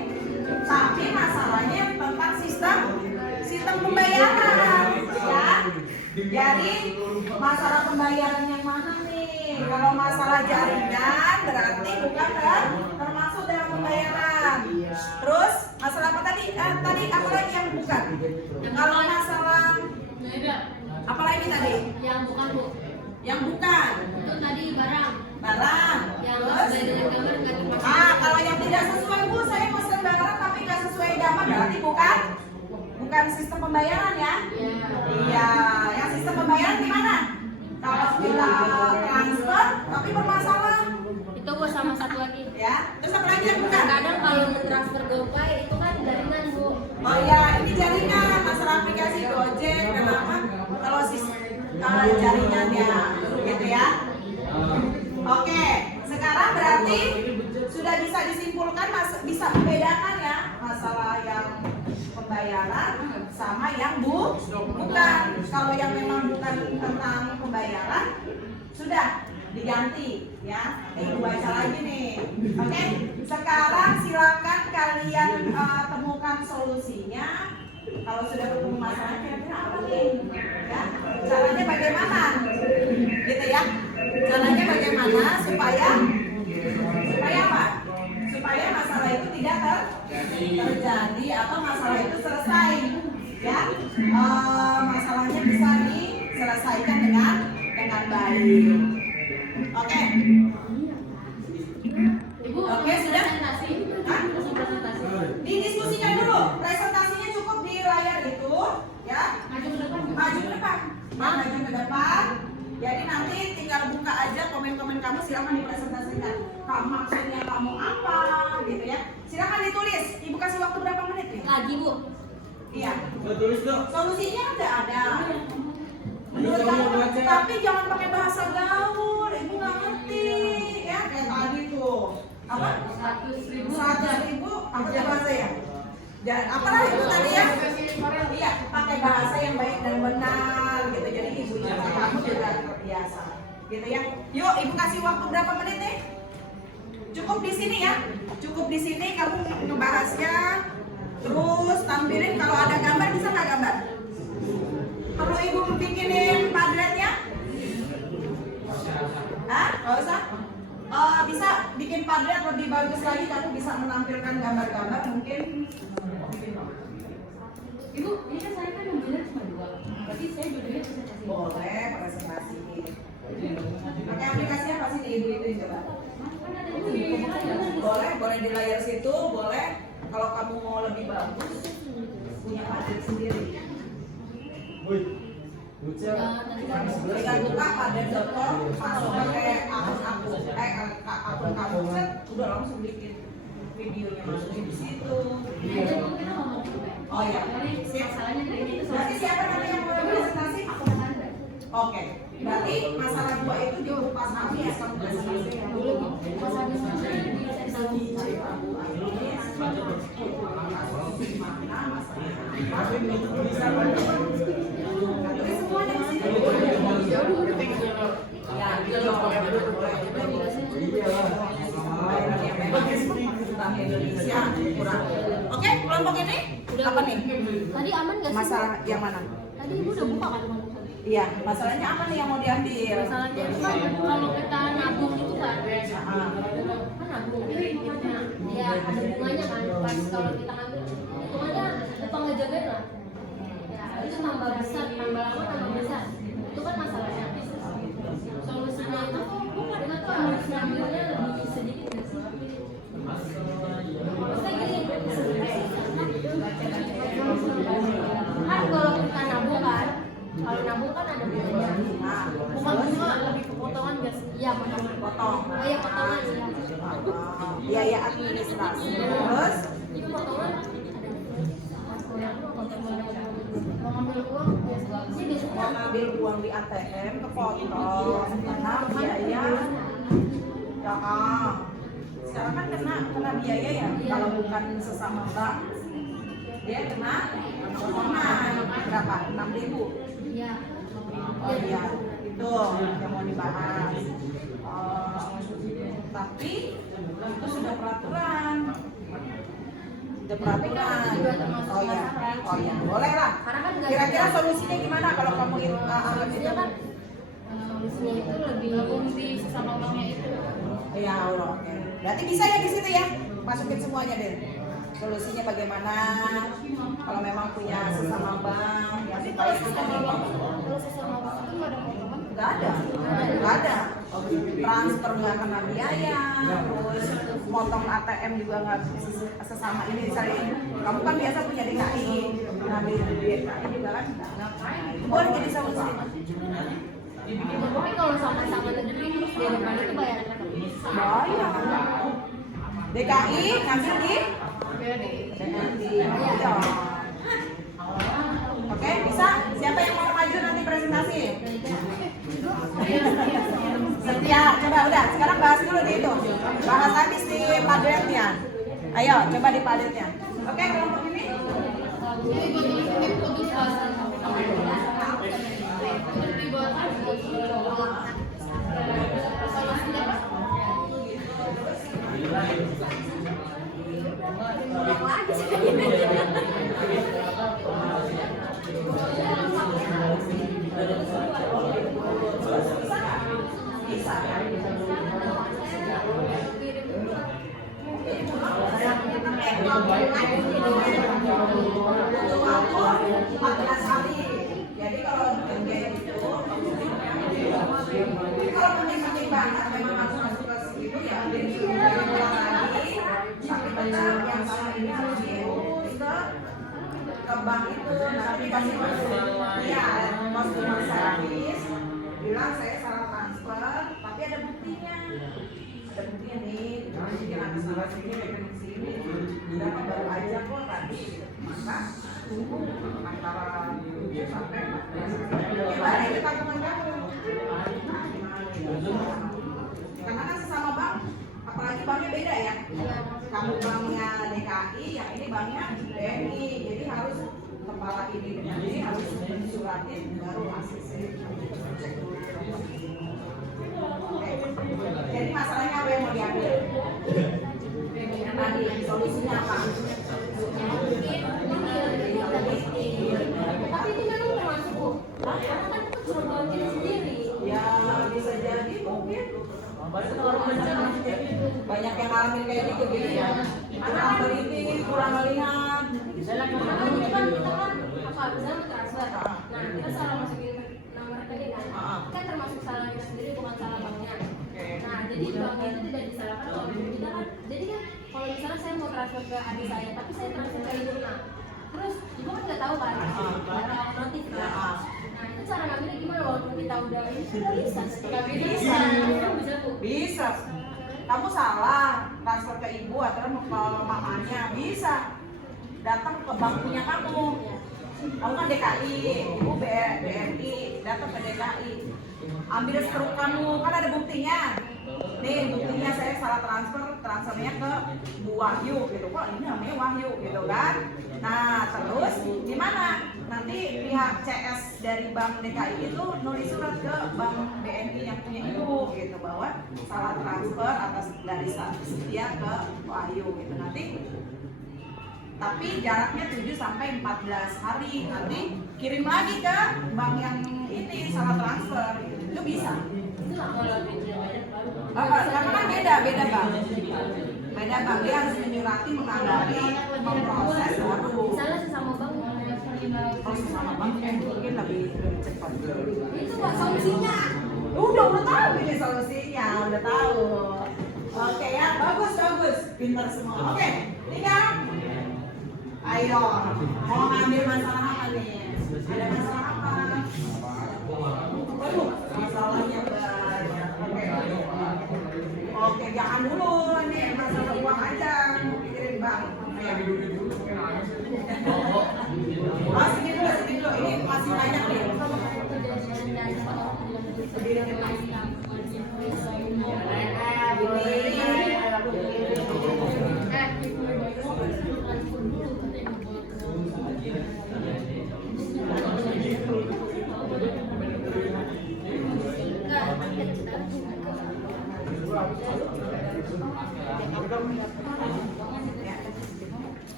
Tapi masalahnya tentang sistem pembayaran, ya. Jadi masalah pembayaran yang mana nih? Kalau masalah jaringan berarti bukan kan termasuk dalam pembayaran. Terus masalah apa tadi? Tadi apa lagi yang bukan? Kalau masalah apa lagi tadi? Yang bukan Bu. Yang bukan. Itu tadi barang. Terus Yang sesuai dengan gambar nggak termasuk. kalau yang tidak sesuai Bu, saya pesan barang tapi nggak sesuai gambar berarti bukan sistem pembayaran ya? Iya, yang sistem pembayaran di mana? Kalau kita transfer tapi bermasalah, Itu Bu sama satu lagi. ya. Terus apa lagi yang bukan? Kadang kalau transfer GoPay itu kan jaringan Bu. Oh ya, ini jaringan masalah aplikasi Gojek dan apa? Kalau jaringannya, gitu ya. Oke, sekarang berarti sudah bisa disimpulkan, bisa membedakan ya masalah yang pembayaran sama yang bukan. Kalau yang memang bukan tentang pembayaran sudah diganti ya. Ibu baca lagi nih. Oke, sekarang silakan kalian temukan solusinya. Kalau sudah ketemu masalahnya kira-kira apa nih? Ya, caranya bagaimana? Gitu ya. Caranya bagaimana supaya apa? Supaya masalah itu tidak terjadi atau masalah itu selesai. Ya, masalahnya bisa diselesaikan dengan baik. Oke. Ibu, Oke, sudah? presentasi. Hah? Presentasi. Didiskusikan dulu. Presentasinya cukup di layar itu, ya. Maju ke depan. Maju ke depan. Maju ke depan. Jadi nanti tinggal buka aja komen-komen kamu, silakan dipresentasikan. Maksudnya kamu apa, gitu ya. Silakan ditulis. Ibu kasih waktu berapa menit nih? Lagi Bu. Iya. Tulis dong. Solusinya udah ada. Menurut kamu, tapi jangan pakai bahasa gaul. Ibu nggak ngerti, ya kayak tadi tuh. Apa? 100.000. 100.000 pakai bahasa ya? Jangan apalah itu tadi ya? Iya, pakai bahasa yang baik dan benar gitu. Jadi ibu juga kamu juga terbiasa, gitu ya. Yuk, ibu kasih waktu berapa menit nih? Cukup di sini ya. Cukup di sini kamu ngebahasnya. Terus tampilin kalau ada gambar, bisa nggak gambar? Perlu ibu bikinin padletnya? Hah? Nggak usah? Bisa bikin padlet lebih bagus lagi, kamu bisa menampilkan gambar-gambar mungkin. Ibu, ini kan saya kan mobilnya cuma 2. Berarti saya judulnya presentasi. Boleh presentasi. Pakai aplikasi apa sih ibu itu coba? Boleh di layar situ, boleh. Kalau kamu mau lebih bagus, punya padlet sendiri. Tinggal buka padlet.com, masuk pakai akun kamu, set, udah langsung bikin videonya masukin di situ. Oh ya, sip. Berarti siapa nanti yang mau presentasi? Oke, berarti masalah 2 itu jauh pas kami ya kamu presentasi yang dulu. Oke, kelompok ini apa nih? Tadi aman nggak sih? Masalah yang mana? Tadi ibu udah buka kan teman? Iya, masalahnya apa nih yang mau diambil? Masalahnya itu kan kalau kita nabung itu kan nabung ya ada bunganya kan pas kalau kita ngambil hitungannya lupa ngejagain lah ya itu tambah besar, tambah lama tambah besar itu kan masalahnya. Solusinya itu kita tuh harus ngambilnya lebih sedikit nggak sih? Maksudnya gini kan kalau kita nabung kan, kalau nabung kan ada bunganya. Bukan bunga, lebih ke potongan nggak sih? Iya, potongan. Potong. Oh iya, potongan ya. administrasi. Terus Ini potongan mau ngambil uang sih biasanya mau ngambil uang di ATM kepotong karena biaya. Ya, sekarang kan kena biaya ya. Kalau bukan sesama bank, dia kena potongan berapa? 6.000. Ya. Oh iya, itu yang mau dibahas. Tapi itu sudah peraturan. Sudah peraturan. Oh iya, boleh lah. karena kan nggak Kira-kira solusinya gimana kalau kamu itu? solusinya kan solusinya itu lebih di sesama banknya itu. Ya Allah, oke. Berarti bisa ya di situ ya, masukin semuanya deh. Solusinya bagaimana? Kalau memang punya sesama bank, ya Tapi supaya kalau kita sesama bank itu nggak ada potongan. nggak ada. Transfer nggak kena biaya, terus motong ATM juga nggak sesama ini. Misalnya kamu kan biasa punya DKI, ngambil duit DKI juga kan nggak. Itu boleh jadi solusi. Tapi kalau sama-sama negeri terus dia depan itu bayar Bayar. DKI ngambil di Iya. Oke, bisa? Siapa yang mau maju nanti presentasi? Setia, coba udah. Sekarang bahas dulu di itu. Bahas habis di padatnya. Ayo, coba di padatnya. Oke, kelompok ini. Bisa. Untuk aku 14 hari. Jadi kalau kerja itu kalau penting banget memang masuk ke situ ya jadi lagi tapi tetap yang sama ini harus diurus ke bank itu nanti pasti ya customer service bilang saya salah transfer tapi ada buktinya nih mungkin ada salah sini rekening sini udah baru aja kok tadi maka antara 7 sampai 14 gimana itu tabungan kamu karena kan sesama bank apalagi banknya beda ya kamu banknya DKI yang ini banknya BNI jadi harus kepala ini dengan ini harus disuratin baru ACC. Oke. Jadi masalahnya apa yang mau diambil? Yang tadi solusinya apa? tapi itu memang termasuk Bu. Karena kan itu cuma bawa diri sendiri. Ya bisa jadi mungkin banyak yang ngalamin kayak gitu ya kurang teliti, kurang melihat Karena ini kan kita kan apa misalnya transfer. Nah kita salah masukin nomor rekening kan termasuk salah kita sendiri bukan salah banknya. Nah jadi banknya itu tidak disalahkan kalau kita kan jadi kan kalau misalnya saya mau transfer ke adik saya tapi saya transfer ke ibu terus ibu kan nggak tahu kan ada notif kan. Nah itu cara ngambilnya gimana walaupun kita udah ini sudah bisa bisa Bu. bisa kamu salah transfer ke ibu atau ke mamanya bisa datang ke bank punya kamu kan DKI ibu BNI datang ke DKI ambil struk kamu kan ada buktinya nih buktinya saya salah transfernya ke Bu Wahyu gitu kok ini namanya Wahyu gitu kan nah terus gimana nanti pihak CS dari bank DKI itu nulis surat ke bank BNI yang punya ibu gitu bahwa salah transfer atas dari Setia ke Wahyu gitu nanti tapi jaraknya 7 sampai 14 hari nanti kirim lagi ke bank yang ini salah transfer itu bisa. Karena kan beda bang. Beda bang dia harus menyurati menganggari memproses baru. Misalnya sesama bank Kalau sama bank mungkin lebih cepat. itu Pak solusinya. Udah tahu ini solusinya, udah tahu. Oke ya, bagus, pintar semua. Oke, tinggal. Ayo, mau ngambil masalah apa nih? Ada masalah apa? Waduh, masalahnya banyak. Oke, jangan dulu nih masalah uang aja.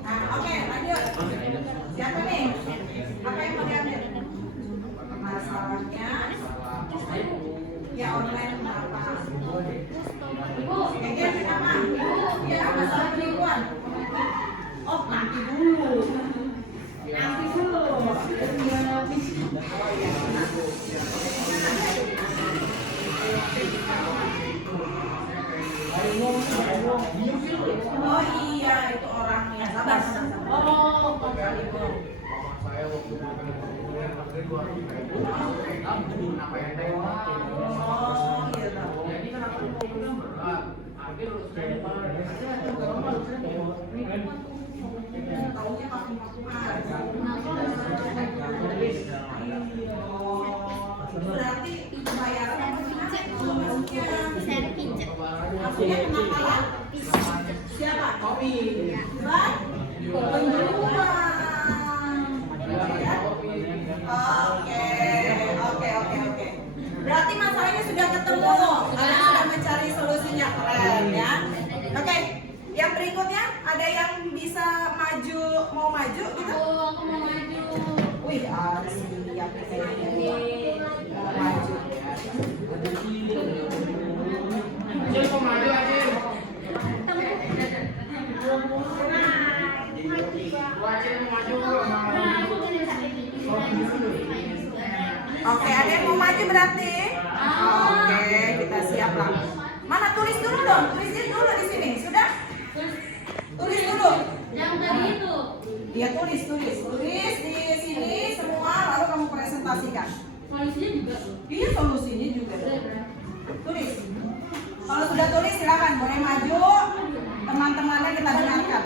Nah, oke, lanjut. Siapa nih? Apa yang mau diambil? Masalahnya ya online apa? Yang dia nama? Ya, masalah penipuan. Oh, nanti dulu. Nanti dulu. Oh iya, itu orangnya. Sabar, sabar. Oh, berarti bayaran apa sih? Saya pinjam. Maksudnya kenapa? Siapa? Kopi. Bang? Penjual. Oke. Berarti masalahnya sudah ketemu. Kalian sudah mencari solusinya, keren ya. Oke. Yang berikutnya ada yang bisa maju, mau maju gitu? Aku mau maju. Wih, harus siap kayaknya. Mau maju. Acil kok maju Acil? Acil mau maju Oke, ada yang mau maju berarti? Oke, kita siap lah. Mana tulis dulu dong, tulisin dulu di sini, sudah? Tulis dulu. Yang tadi itu. Dia tulis di sini semua, lalu kamu presentasikan. Solusinya juga. Iya, solusinya juga. Tulis. Kalau sudah tulis silakan boleh maju. Teman-temannya kita dengarkan.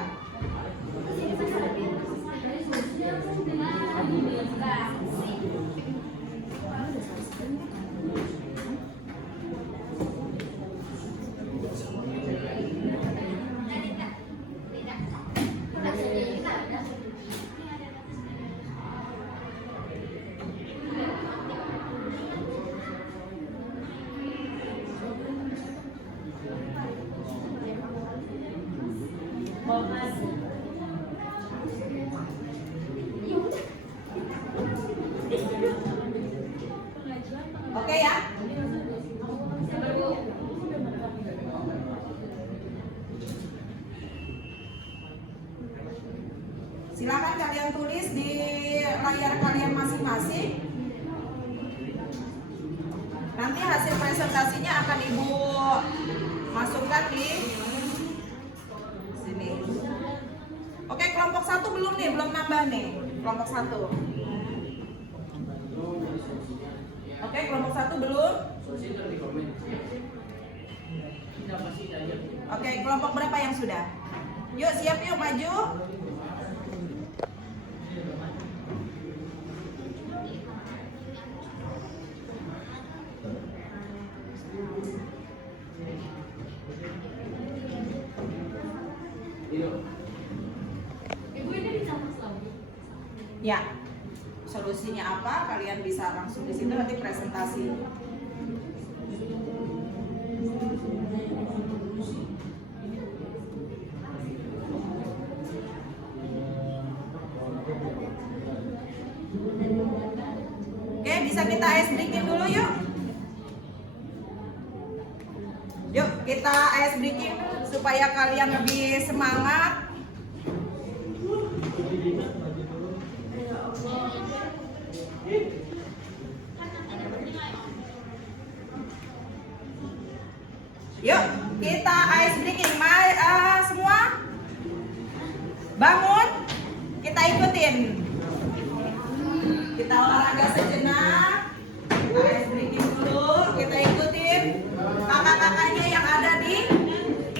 Oke ya. Silakan kalian tulis di layar kalian masing-masing. Nanti hasil presentasinya akan Ibu masukkan di sini. Oke, kelompok 1 belum nih, belum nambah nih. Kelompok 1. Oke, kelompok 1 belum. Oke, kelompok berapa yang sudah? Yuk, siap yuk, maju. Ibu ini dicabut lagi. Ya, solusinya apa? Kalian bisa langsung di situ nanti presentasi. Oke, bisa kita ice breaking dulu yuk. Yuk, kita ice breaking supaya kalian lebih semangat. Yuk, kita ice breaking. Semua bangun, kita ikutin. Kita olahraga sejenak. Kita ice breaking dulu, kita ikutin kakak-kakaknya yang ada di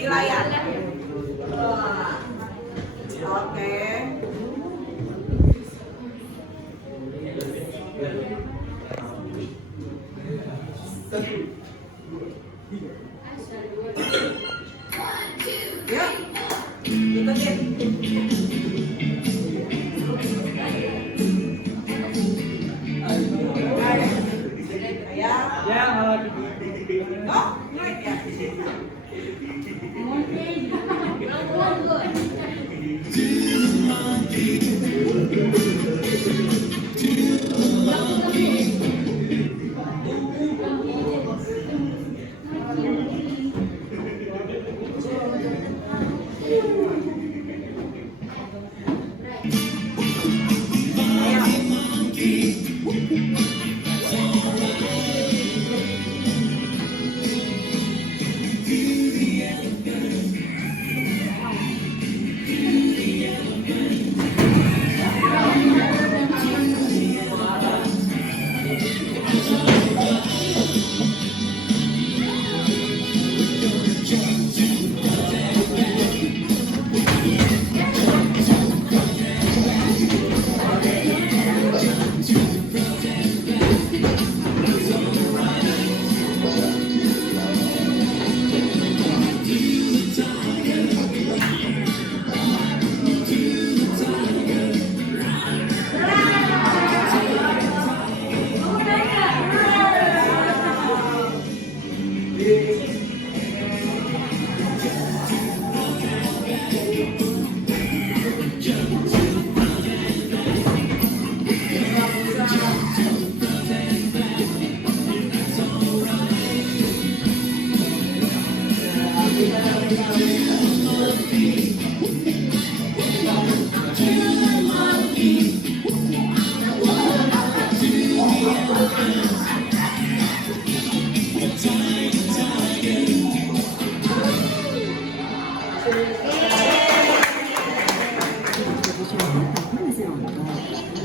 layar. Oke. Yuk, ikutin. Oh, naik ya.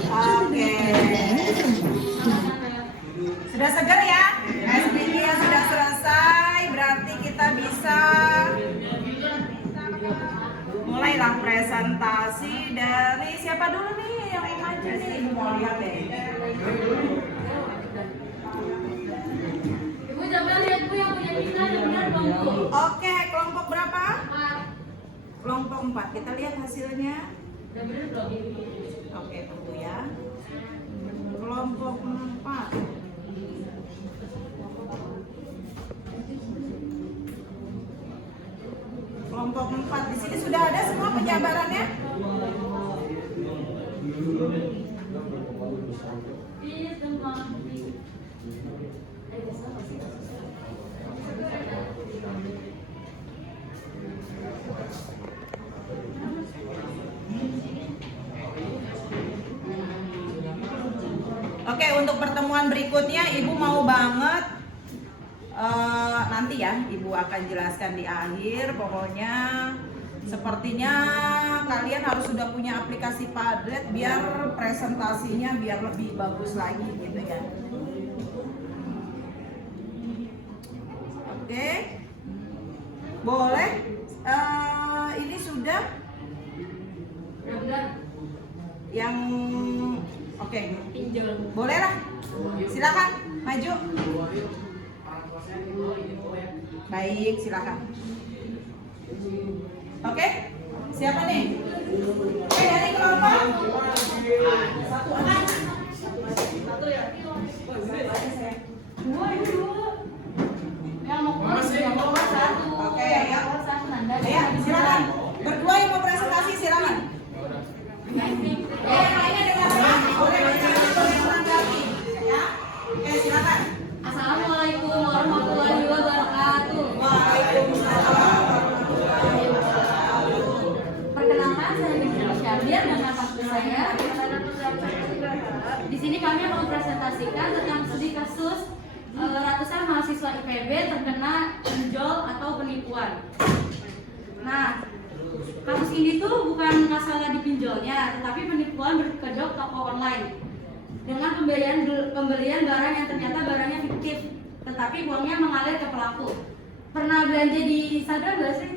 Oke. Sudah segar ya? SPT-nya sudah selesai, berarti kita bisa mulailah presentasi dari siapa dulu nih yang maju nih? Ibu mau lihat deh. Ibu coba lihat Bu yang punya kita yang benar dong Bu. Oke, kelompok berapa? Ah, Kelompok 4. Kita lihat hasilnya. udah benar belum ini? Oke, tunggu ya. Kelompok 4. Kelompok 4. Di sini sudah ada semua penjabarannya? Ini teman. Oke, untuk pertemuan berikutnya Ibu mau banget nanti ya, Ibu akan jelaskan di akhir. Pokoknya sepertinya kalian harus sudah punya aplikasi Padlet biar presentasinya biar lebih bagus lagi gitu ya. Oke, boleh. Ini sudah Benar. yang oke. Pinjol. Boleh lah, silakan maju. Baik, silakan. Oke, siapa nih? Oke, dari kelompok satu anak. Satu ya. Dua ibu. Yang mau keluar satu. Oke, Yang ya. mau keluar satu Nanda. Ya, silakan. Berdua yang mau presentasi silakan. Boleh menanggapi. Ya. Oke, silakan. Assalamualaikum warahmatullahi wabarakatuh. Waalaikumsalam. Perkenalkan saya Bintang Syardir dan kapasitas saya. Di sini kami akan mempresentasikan tentang studi kasus ratusan mahasiswa IPB terkena pinjol atau penipuan. Nah, kasus ini tuh bukan masalah di pinjolnya, tetapi penipuan berkedok toko online dengan pembelian barang yang ternyata barangnya fiktif, tetapi uangnya mengalir ke pelaku. Pernah belanja di Instagram nggak sih?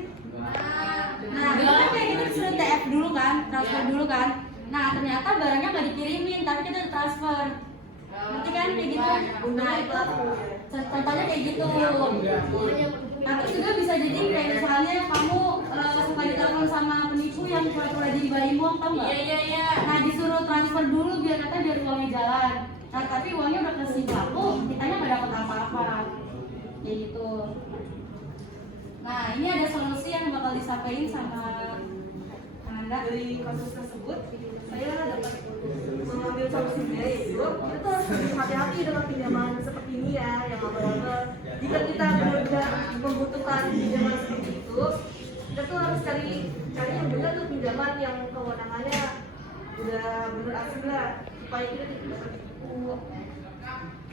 Nah, itu kan kayak gitu disuruh TF dulu kan, transfer dulu kan. Nah, ternyata barangnya nggak dikirimin, tapi kita transfer. Nanti kan kayak gitu. Bunganya pelat. Contohnya kayak gitu. Nah, terus juga bisa jadi kayak misalnya kamu suka ditelepon sama penipu yang pura-pura jadi bayi mong, tau nggak? Iya. Nah, disuruh transfer dulu biar uangnya jalan. Nah, tapi uangnya udah ke si pelaku, kitanya nggak dapat apa-apa. Kayak gitu. Nah, ini ada solusi yang bakal disampaikan sama Anda. Dari kasus tersebut, saya dapat mengambil solusinya yaitu kita harus lebih hati-hati dengan pinjaman seperti ini ya, yang abal-abal. Jika kita benar-benar membutuhkan pinjaman seperti itu, kita tuh harus cari yang benar tuh pinjaman yang kewenangannya udah benar asli lah, supaya kita tidak tertipu.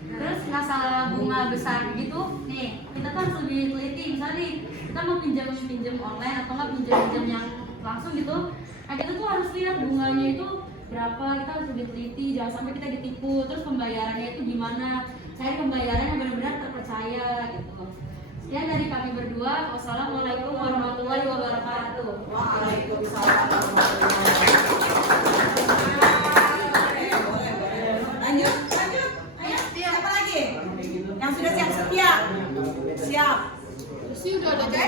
Terus masalah bunga besar gitu, nih kita tuh harus lebih teliti. Misalnya nih, kita mau pinjam online atau nggak pinjam yang langsung gitu, nah kita tuh harus lihat bunganya itu berapa, kita harus lebih teliti, jangan sampai kita ditipu. Terus pembayarannya itu gimana, saya pembayarannya benar-benar terpercaya gitu. Sekian dari kami berdua. Wassalamualaikum warahmatullahi wabarakatuh. Waalaikumsalam warahmatullahi wabarakatuh. Boleh. Lanjut. Ayo, siapa lagi? Yang sudah siap setia? Siap. Sih udah ada Oke.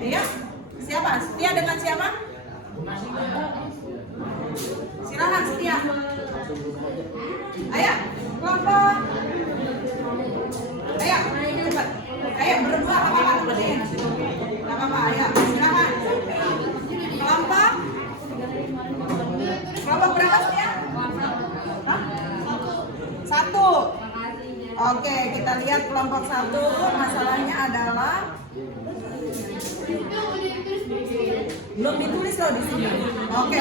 Ayo, siapa? Setia dengan siapa? Silakan setia. Ayo, kelompok. Ayo, cepat. Ayo berdua apa-apa temenin. Enggak apa-apa, ayo. Silakan. Kelompok. Kelompok berapa setia? Hah? Satu. Oke, kita lihat kelompok satu. Masalahnya adalah belum ditulis loh di sini. Oke,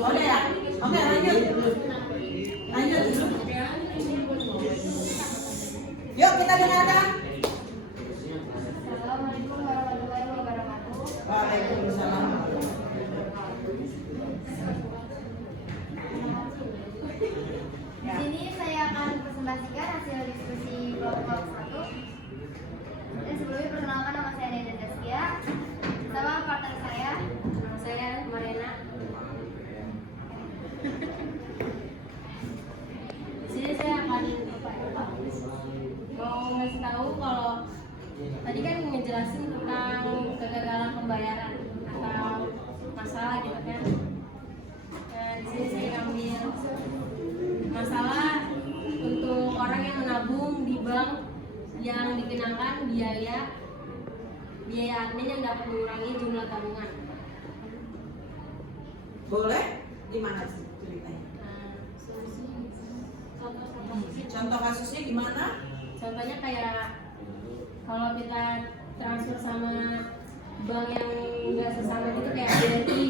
udah ya. Oke, lanjut. Yuk kita dengarkan. Assalamualaikum warahmatullahi wabarakatuh. Waalaikumsalam. Di sini saya akan presentasikan hasil diskusi kelompok 1. Dan sebelumnya perkenalkan, nama saya Neda Zaskia. Sama partner saya, Nama saya Mariana. Di sini saya akan mau ngasih tahu kalau tadi kan ngejelasin tentang kegagalan pembayaran atau masalah gitu kan. Dan di sini saya ambil masalah untuk orang yang menabung di bank yang dikenakan biaya admin yang dapat mengurangi jumlah tabungan. Boleh? Di mana sih ceritanya? Contoh kasusnya gimana? Contohnya kayak kalau kita transfer sama bank yang nggak sesama gitu kayak BRI,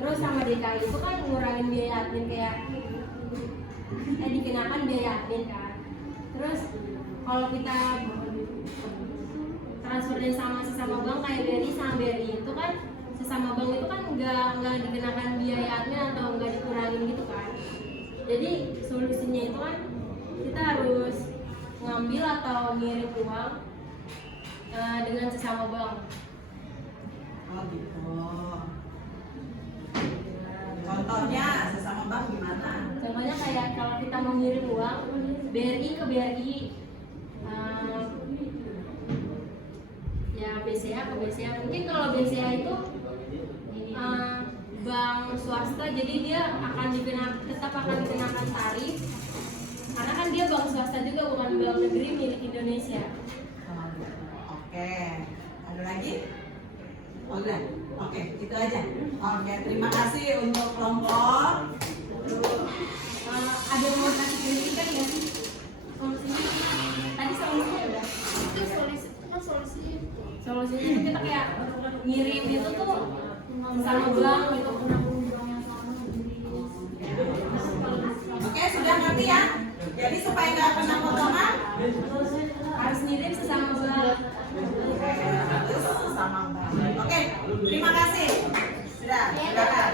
terus sama DKI itu kan ngurangin biaya admin kayak dikenakan biaya admin kan. Terus kalau kita transfernya sama sesama bank kayak BRI sama BRI itu kan sesama bank itu kan nggak dikenakan biaya admin atau nggak dikurangin gitu kan. Jadi solusinya itu kan kita harus ngambil atau ngirim uang dengan sesama bank. Oh gitu. Contohnya sesama bank gimana? Contohnya kayak kalau kita mau ngirim uang BRI ke BRI, ya BCA ke BCA. Mungkin kalau BCA itu bank swasta, jadi dia tetap akan dikenakan tarif karena kan dia bank swasta juga, bukan bank negeri milik Indonesia. Oke, ada lagi? Udah. Oke, itu aja. Oke, terima kasih untuk kelompok. Ada mau kasih kritikan nggak sih solusinya? Tadi solusinya udah. itu solusi Solusinya itu kita kayak ngirim itu tuh sama bank gitu. Oke, sudah ngerti ya? Jadi supaya nggak kena potongan, Harus ngirim sesama bank. harus sama bank. Oke, terima kasih. Sudah, silakan.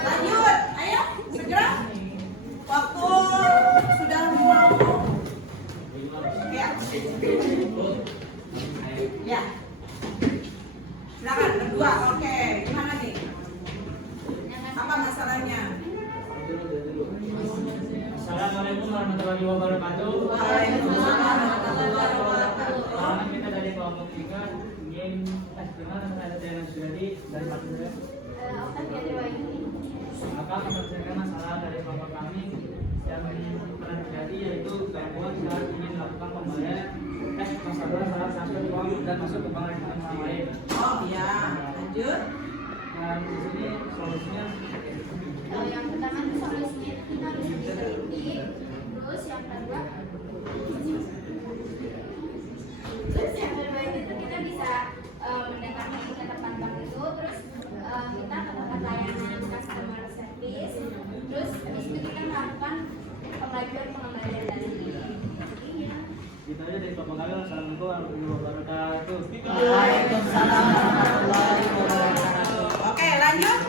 Lanjut, ayo segera. Waktu sudah mau. Ya. Ya. Silakan berdua. Oke, gimana nih? semuanya. Assalamualaikum warahmatullahi wabarakatuh. Waalaikumsalam warahmatullahi wabarakatuh. Sekarang kita dari kelompok 3 ingin gimana saya dengan Sudadi dan Pak Sudha. Maka menyelesaikan masalah dari kelompok kami yang pernah terjadi yaitu gangguan saat ingin melakukan pembayaran nasabah saat transfer uang dan masuk ke bank rekening orang lain. Oh iya, lanjut. Dan di sini solusinya Kalau yang pertama itu solusinya kita harus teliti, terus yang kedua itu kita bisa mendekati ke tempat bank itu, terus kita ke tempat layanan customer service, terus habis itu kita melakukan pengembalian dari kita aja dari kelompok kami. Assalamualaikum warahmatullahi wabarakatuh. Waalaikumsalam warahmatullahi wabarakatuh. Oke, lanjut.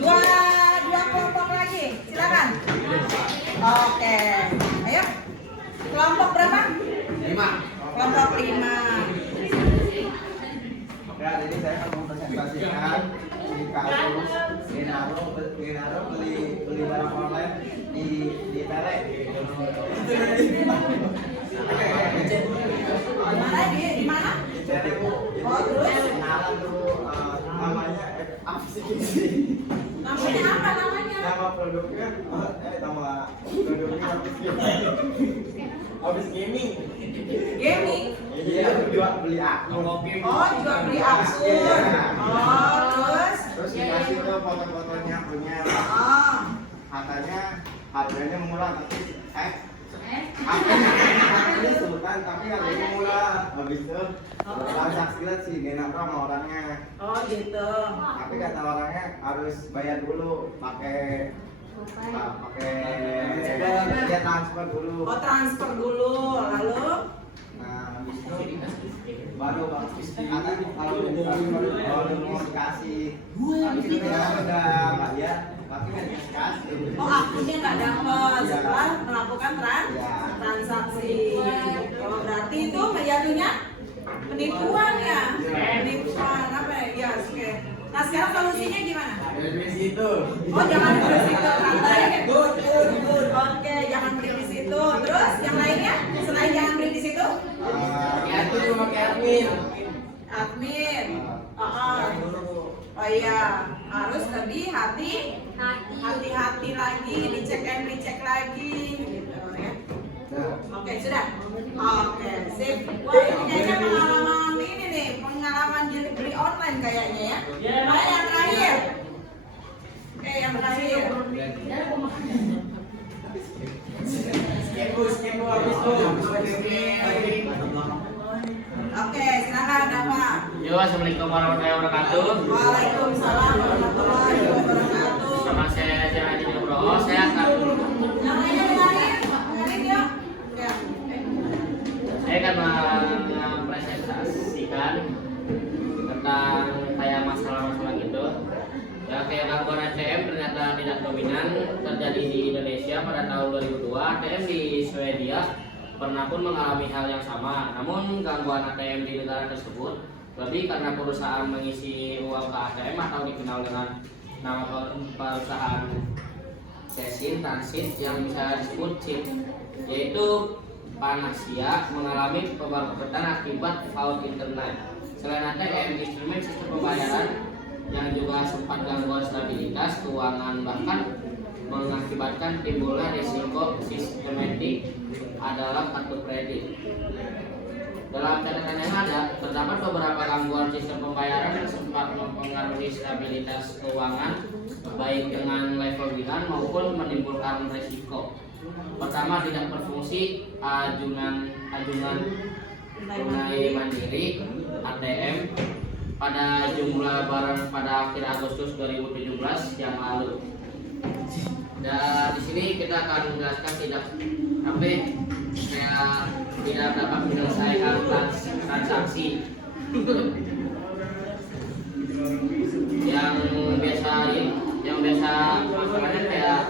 Dua kelompok lagi, silakan. Oke, ayo. Kelompok berapa? 5. Kelompok 5. Ya, jadi saya akan mempresentasikan di kasus Ginaro beli barang online di Tele. Di mana? Di Tele, Bu. Oh, terus? Kenalan dulu namanya apa sih? Namanya apa namanya? Nama produknya nama produknya Habis Gaming. Gaming. Iya, jual beli akun. Oh, juga beli akun. Oh, terus? Terus dikasih tuh foto-fotonya punya. Oh. Katanya harganya murah tapi harganya sultan tapi harganya murah. Habis itu transaksi lihat sih enak sama orangnya. Oh, gitu. Tapi kata orangnya harus bayar dulu pakai dia transfer dulu. Oh, transfer dulu. Lalu? Nah, habis itu baru katanya kalau mau dikasih habis itu dia udah bayar tapi nggak dikasih kasih. Oh, akunnya nggak dapat setelah melakukan Ya. transaksi. Oh, berarti itu jatuhnya penipuan ya? Penipuan apa ya? Ya, oke. Nah, sekarang solusinya gimana? Dari situ. Oh, jangan beli di situ. Good. Oke, jangan beli di situ. Terus yang lainnya? Selain jangan beli di situ? Itu pakai admin. Admin. Oh iya, harus lebih hati-hati lagi, dicek and recheck lagi gitu ya. Oke, sudah. Oke, sip. Wah, ini kayaknya pengalaman beli online kayaknya ya. Nah, yang terakhir. Oke, yang terakhir. Skip habis tuh. Oke, silakan Bapak. Yo, assalamualaikum warahmatullahi wabarakatuh. Waalaikumsalam warahmatullahi wabarakatuh. Sama saya Janadi Nugroho. Saya akan Ya. saya akan mempresentasikan tentang kayak masalah-masalah gitu. Ya, kayak gangguan ATM ternyata tidak dominan terjadi di Indonesia pada tahun 2002. ATM di Swedia pernah pun mengalami hal yang sama. Namun gangguan ATM di negara tersebut lebih karena perusahaan mengisi uang ke ATM atau dikenal dengan nama perusahaan transit yang bisa disebut chip, yaitu Panasia mengalami pembangkrutan akibat fault internet. Selain ATM, instrumen sistem pembayaran yang juga sempat gangguan stabilitas keuangan bahkan mengakibatkan timbulnya risiko sistematik adalah kartu kredit. Dalam catatan yang ada, terdapat beberapa gangguan sistem pembayaran yang sempat mempengaruhi stabilitas keuangan baik dengan level ringan maupun menimbulkan risiko. Pertama, tidak berfungsi ajunan tunai mandiri (ATM) pada jumlah barang pada akhir Agustus 2017 yang lalu. Dan di sini kita akan menjelaskan tidak dapat menyelesaikan transaksi yang biasa masalahnya kayak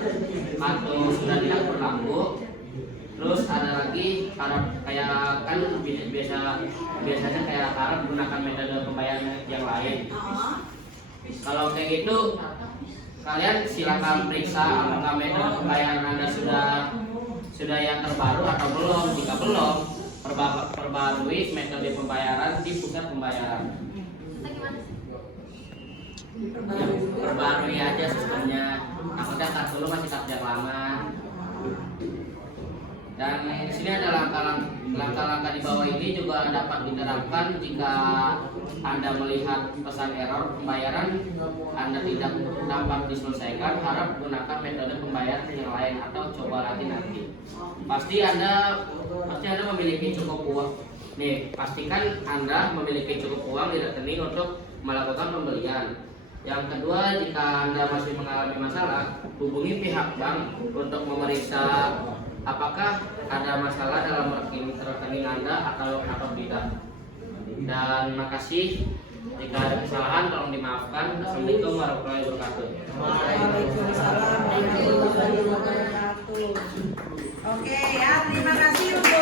kartu sudah tidak berlaku. Terus ada lagi kayak kan biasanya kayak menggunakan metode pembayaran yang lain. Kalau kayak gitu kalian silakan periksa apakah metode pembayaran Anda sudah yang terbaru atau belum. Jika belum, perbarui metode pembayaran di pusat pembayaran. Perbarui aja sistemnya. Takutnya tar dulu masih tab yang lama. Dan di sini ada langkah-langkah di bawah ini juga dapat diterapkan jika Anda melihat pesan error pembayaran Anda tidak dapat diselesaikan. Harap gunakan metode pembayaran yang lain atau coba lagi nanti. Pasti Anda memiliki cukup uang. Nih, pastikan Anda memiliki cukup uang di rekening untuk melakukan pembelian. Yang kedua, jika Anda masih mengalami masalah, hubungi pihak bank untuk memeriksa apakah ada masalah dalam rekening Anda atau tidak. Dan makasih. Jika ada kesalahan tolong dimaafkan. Assalamualaikum warahmatullahi wabarakatuh. Waalaikumsalam warahmatullahi wabarakatuh. Oke ya, terima kasih untuk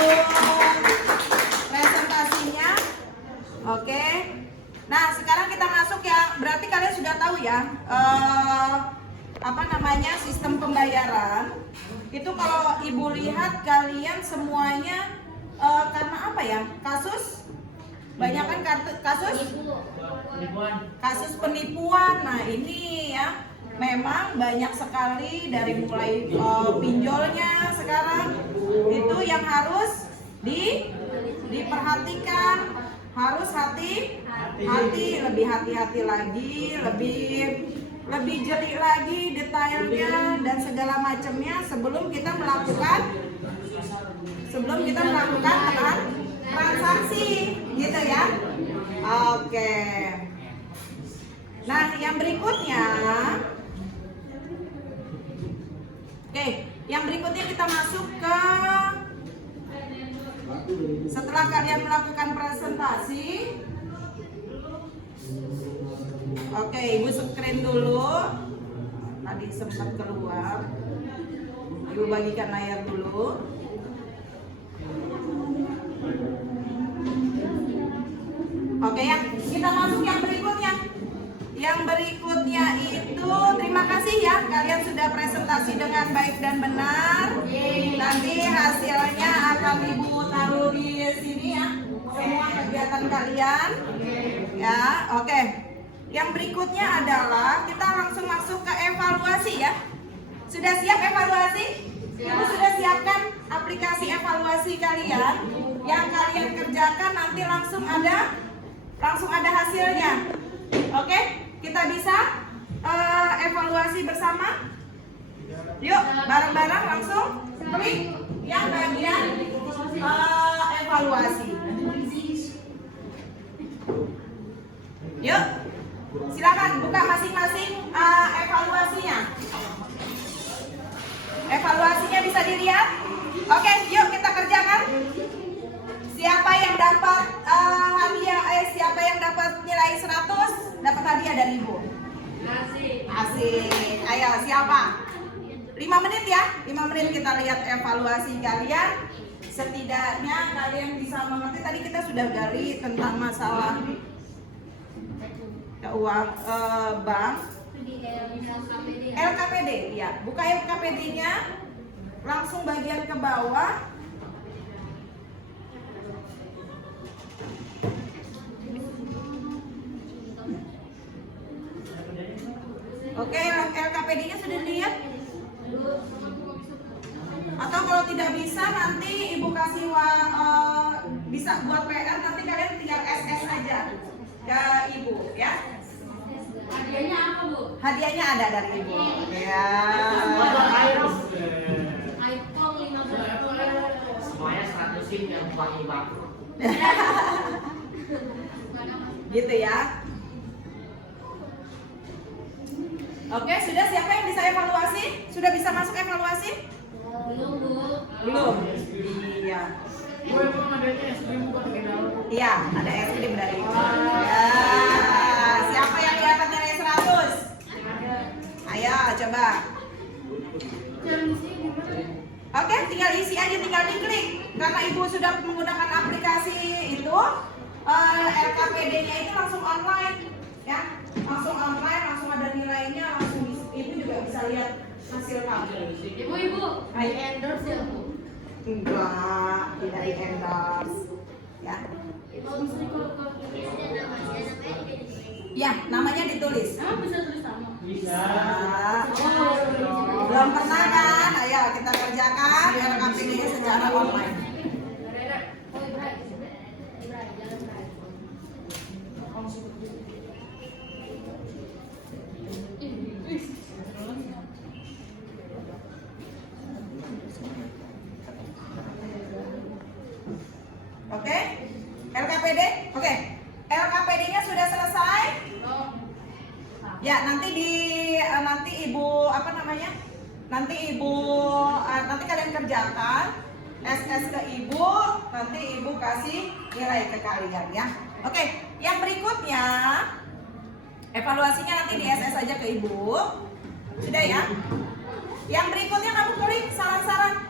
presentasinya. Oke. Nah, sekarang kita masuk ya. Berarti kalian sudah tahu ya sistem pembayaran. Itu kalau Ibu lihat kalian semuanya karena apa ya? Kasus banyak kan kasus penipuan. Nah, ini ya memang banyak sekali dari mulai pinjolnya sekarang itu yang harus diperhatikan, harus lebih hati-hati lagi, lebih jeli lagi detailnya dan segala macamnya sebelum kita melakukan transaksi gitu ya. Oke. Nah, yang berikutnya kita masuk ke setelah kalian melakukan presentasi. Oke, Ibu screen dulu. Tadi sempat keluar. Ibu bagikan layar dulu. Oke ya, kita masuk yang berikutnya. Yang berikutnya itu terima kasih ya kalian sudah presentasi dengan baik dan benar. Nanti hasilnya akan Ibu taruh di sini ya, semua kegiatan kalian. Ya, oke. Yang berikutnya adalah kita langsung masuk ke evaluasi ya. Sudah siap evaluasi? Ibu sudah siapkan aplikasi evaluasi kalian. Yang kalian kerjakan nanti langsung ada hasilnya. Oke, kita bisa evaluasi bersama. Yuk, bareng-bareng langsung klik yang bagian evaluasi. Yuk, silakan buka masing-masing evaluasinya. Evaluasinya bisa dilihat. Oke, yuk kita kerjakan. Siapa yang dapat siapa yang dapat nilai 100 dapat hadiah dari Ibu. Asik. Ayo, siapa? 5 menit ya. 5 menit kita lihat evaluasi kalian. Setidaknya kalian bisa mengerti. Tadi kita sudah gali tentang masalah keuangan bank. LKPD ya. Buka LKPD-nya. Langsung bagian ke bawah. Oke, LKPD-nya sudah dilihat? Atau kalau tidak bisa nanti Ibu kasih bisa buat PR, nanti kalian tinggal SS aja ke Ibu ya. Hadiahnya apa, Bu? Hadiahnya ada dari Ibu. Ya. iPhone 15. Semuanya 100 SIM yang wangi banget. Gitu ya. Oke, sudah siapa yang bisa evaluasi? Sudah bisa masuk evaluasi? Belum, Bu. Belum. Iya. Iya, ada es krim dari Ibu. Ya. Siapa yang dapat nilai 100? Ayo, coba. Oke, tinggal isi aja, tinggal diklik. Karena Ibu sudah menggunakan aplikasi itu, LKPD-nya itu langsung online, ya. Langsung online, langsung ada nilainya, langsung itu juga bisa lihat hasil kamu. Ibu, di endorse ya Bu? Enggak, tidak di endorse. Ya. Kalau misalnya kalau Ya, namanya ditulis. emang bisa tulis nama? Bisa. Belum pernah kan? Ayo kita kerjakan LKPD secara online. Oh, Ibra, jangan Ibra. Oke? LKPD? Oke. LKPD-nya sudah selesai? Ya, nanti nanti Ibu apa namanya? Nanti Ibu nanti kalian kerjakan SS ke Ibu, nanti Ibu kasih nilai ke kalian ya. Oke, yang berikutnya evaluasinya nanti di SS aja ke Ibu. Sudah ya? Yang berikutnya kamu klik saran-saran.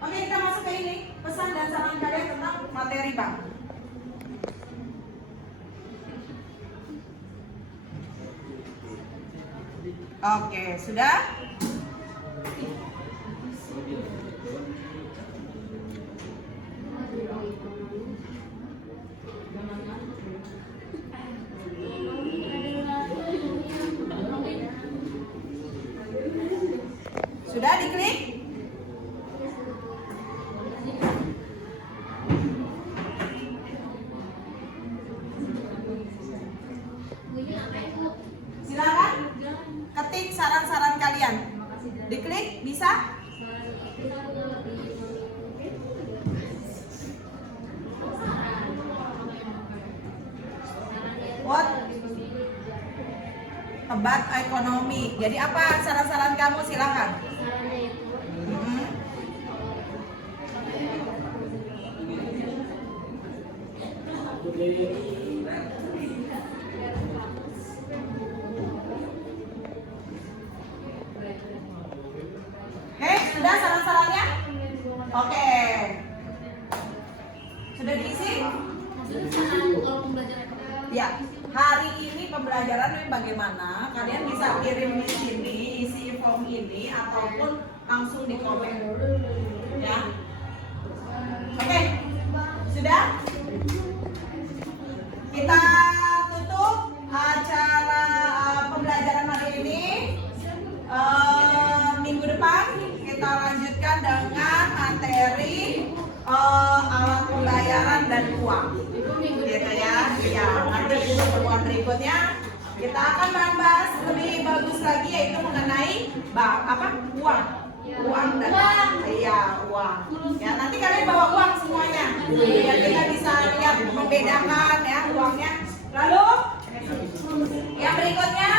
Oke, kita masuk ke ini, pesan dan saran kalian tentang materi Bang. Oke, sudah? Sudah diklik? Silakan ketik saran-saran kalian. Diklik bisa? What? Hebat ekonomi. Jadi apa saran-saran kamu? Silakan. Mm-hmm. Oke, sudah saran-sarannya? Oke. Sudah diisi? Kalau pembelajaran Ya, hari ini pembelajaran ini bagaimana? Kalian bisa kirim di sini, isi form ini ataupun langsung di komen. Ya. Oke. Sudah? Kita tutup acara pembelajaran hari ini. Minggu depan kita lanjutkan dengan materi alat pembayaran dan uang. Gitu ya. Ya, nanti di pertemuan berikutnya kita akan bahas lebih bagus lagi yaitu mengenai uang. Uang dan uang. Ya, nanti kalian bawa uang semuanya. Biar kita bisa lihat membedakan ya uangnya. Lalu yang berikutnya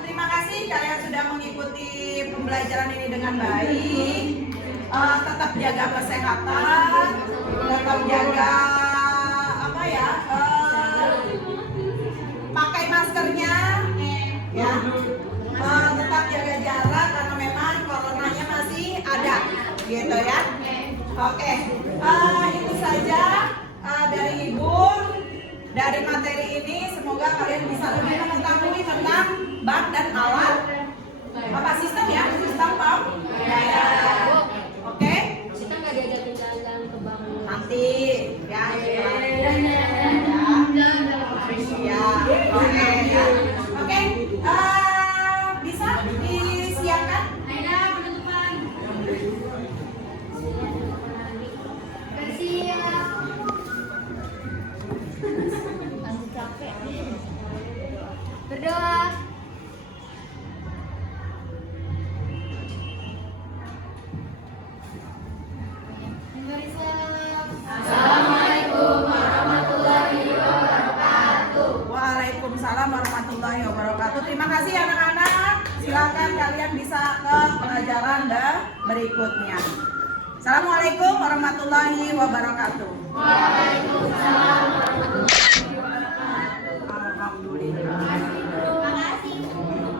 terima kasih kalian sudah mengikuti pembelajaran ini dengan baik. Tetap jaga kesehatan, tetap jaga pakai maskernya, ya. Tetap jaga jarak karena memang coronanya masih ada, gitu ya. Oke, itu saja dari Ibu. Dari materi ini semoga kalian bisa lebih mengetahui tentang bank dan alat sistem ya, sistem bank. Oke, kita nggak diajakin jalan-jalan ke bank nanti ya. Oke, ya. Oke, bisa disiapkan? Aida penutupan. Siap. Berdoa. Waalaikumsalam warahmatullahi wabarakatuh. Terima kasih anak-anak. Silakan kalian bisa ke pelajaran berikutnya. Assalamualaikum warahmatullahi wabarakatuh. Waalaikumsalam warahmatullahi wabarakatuh.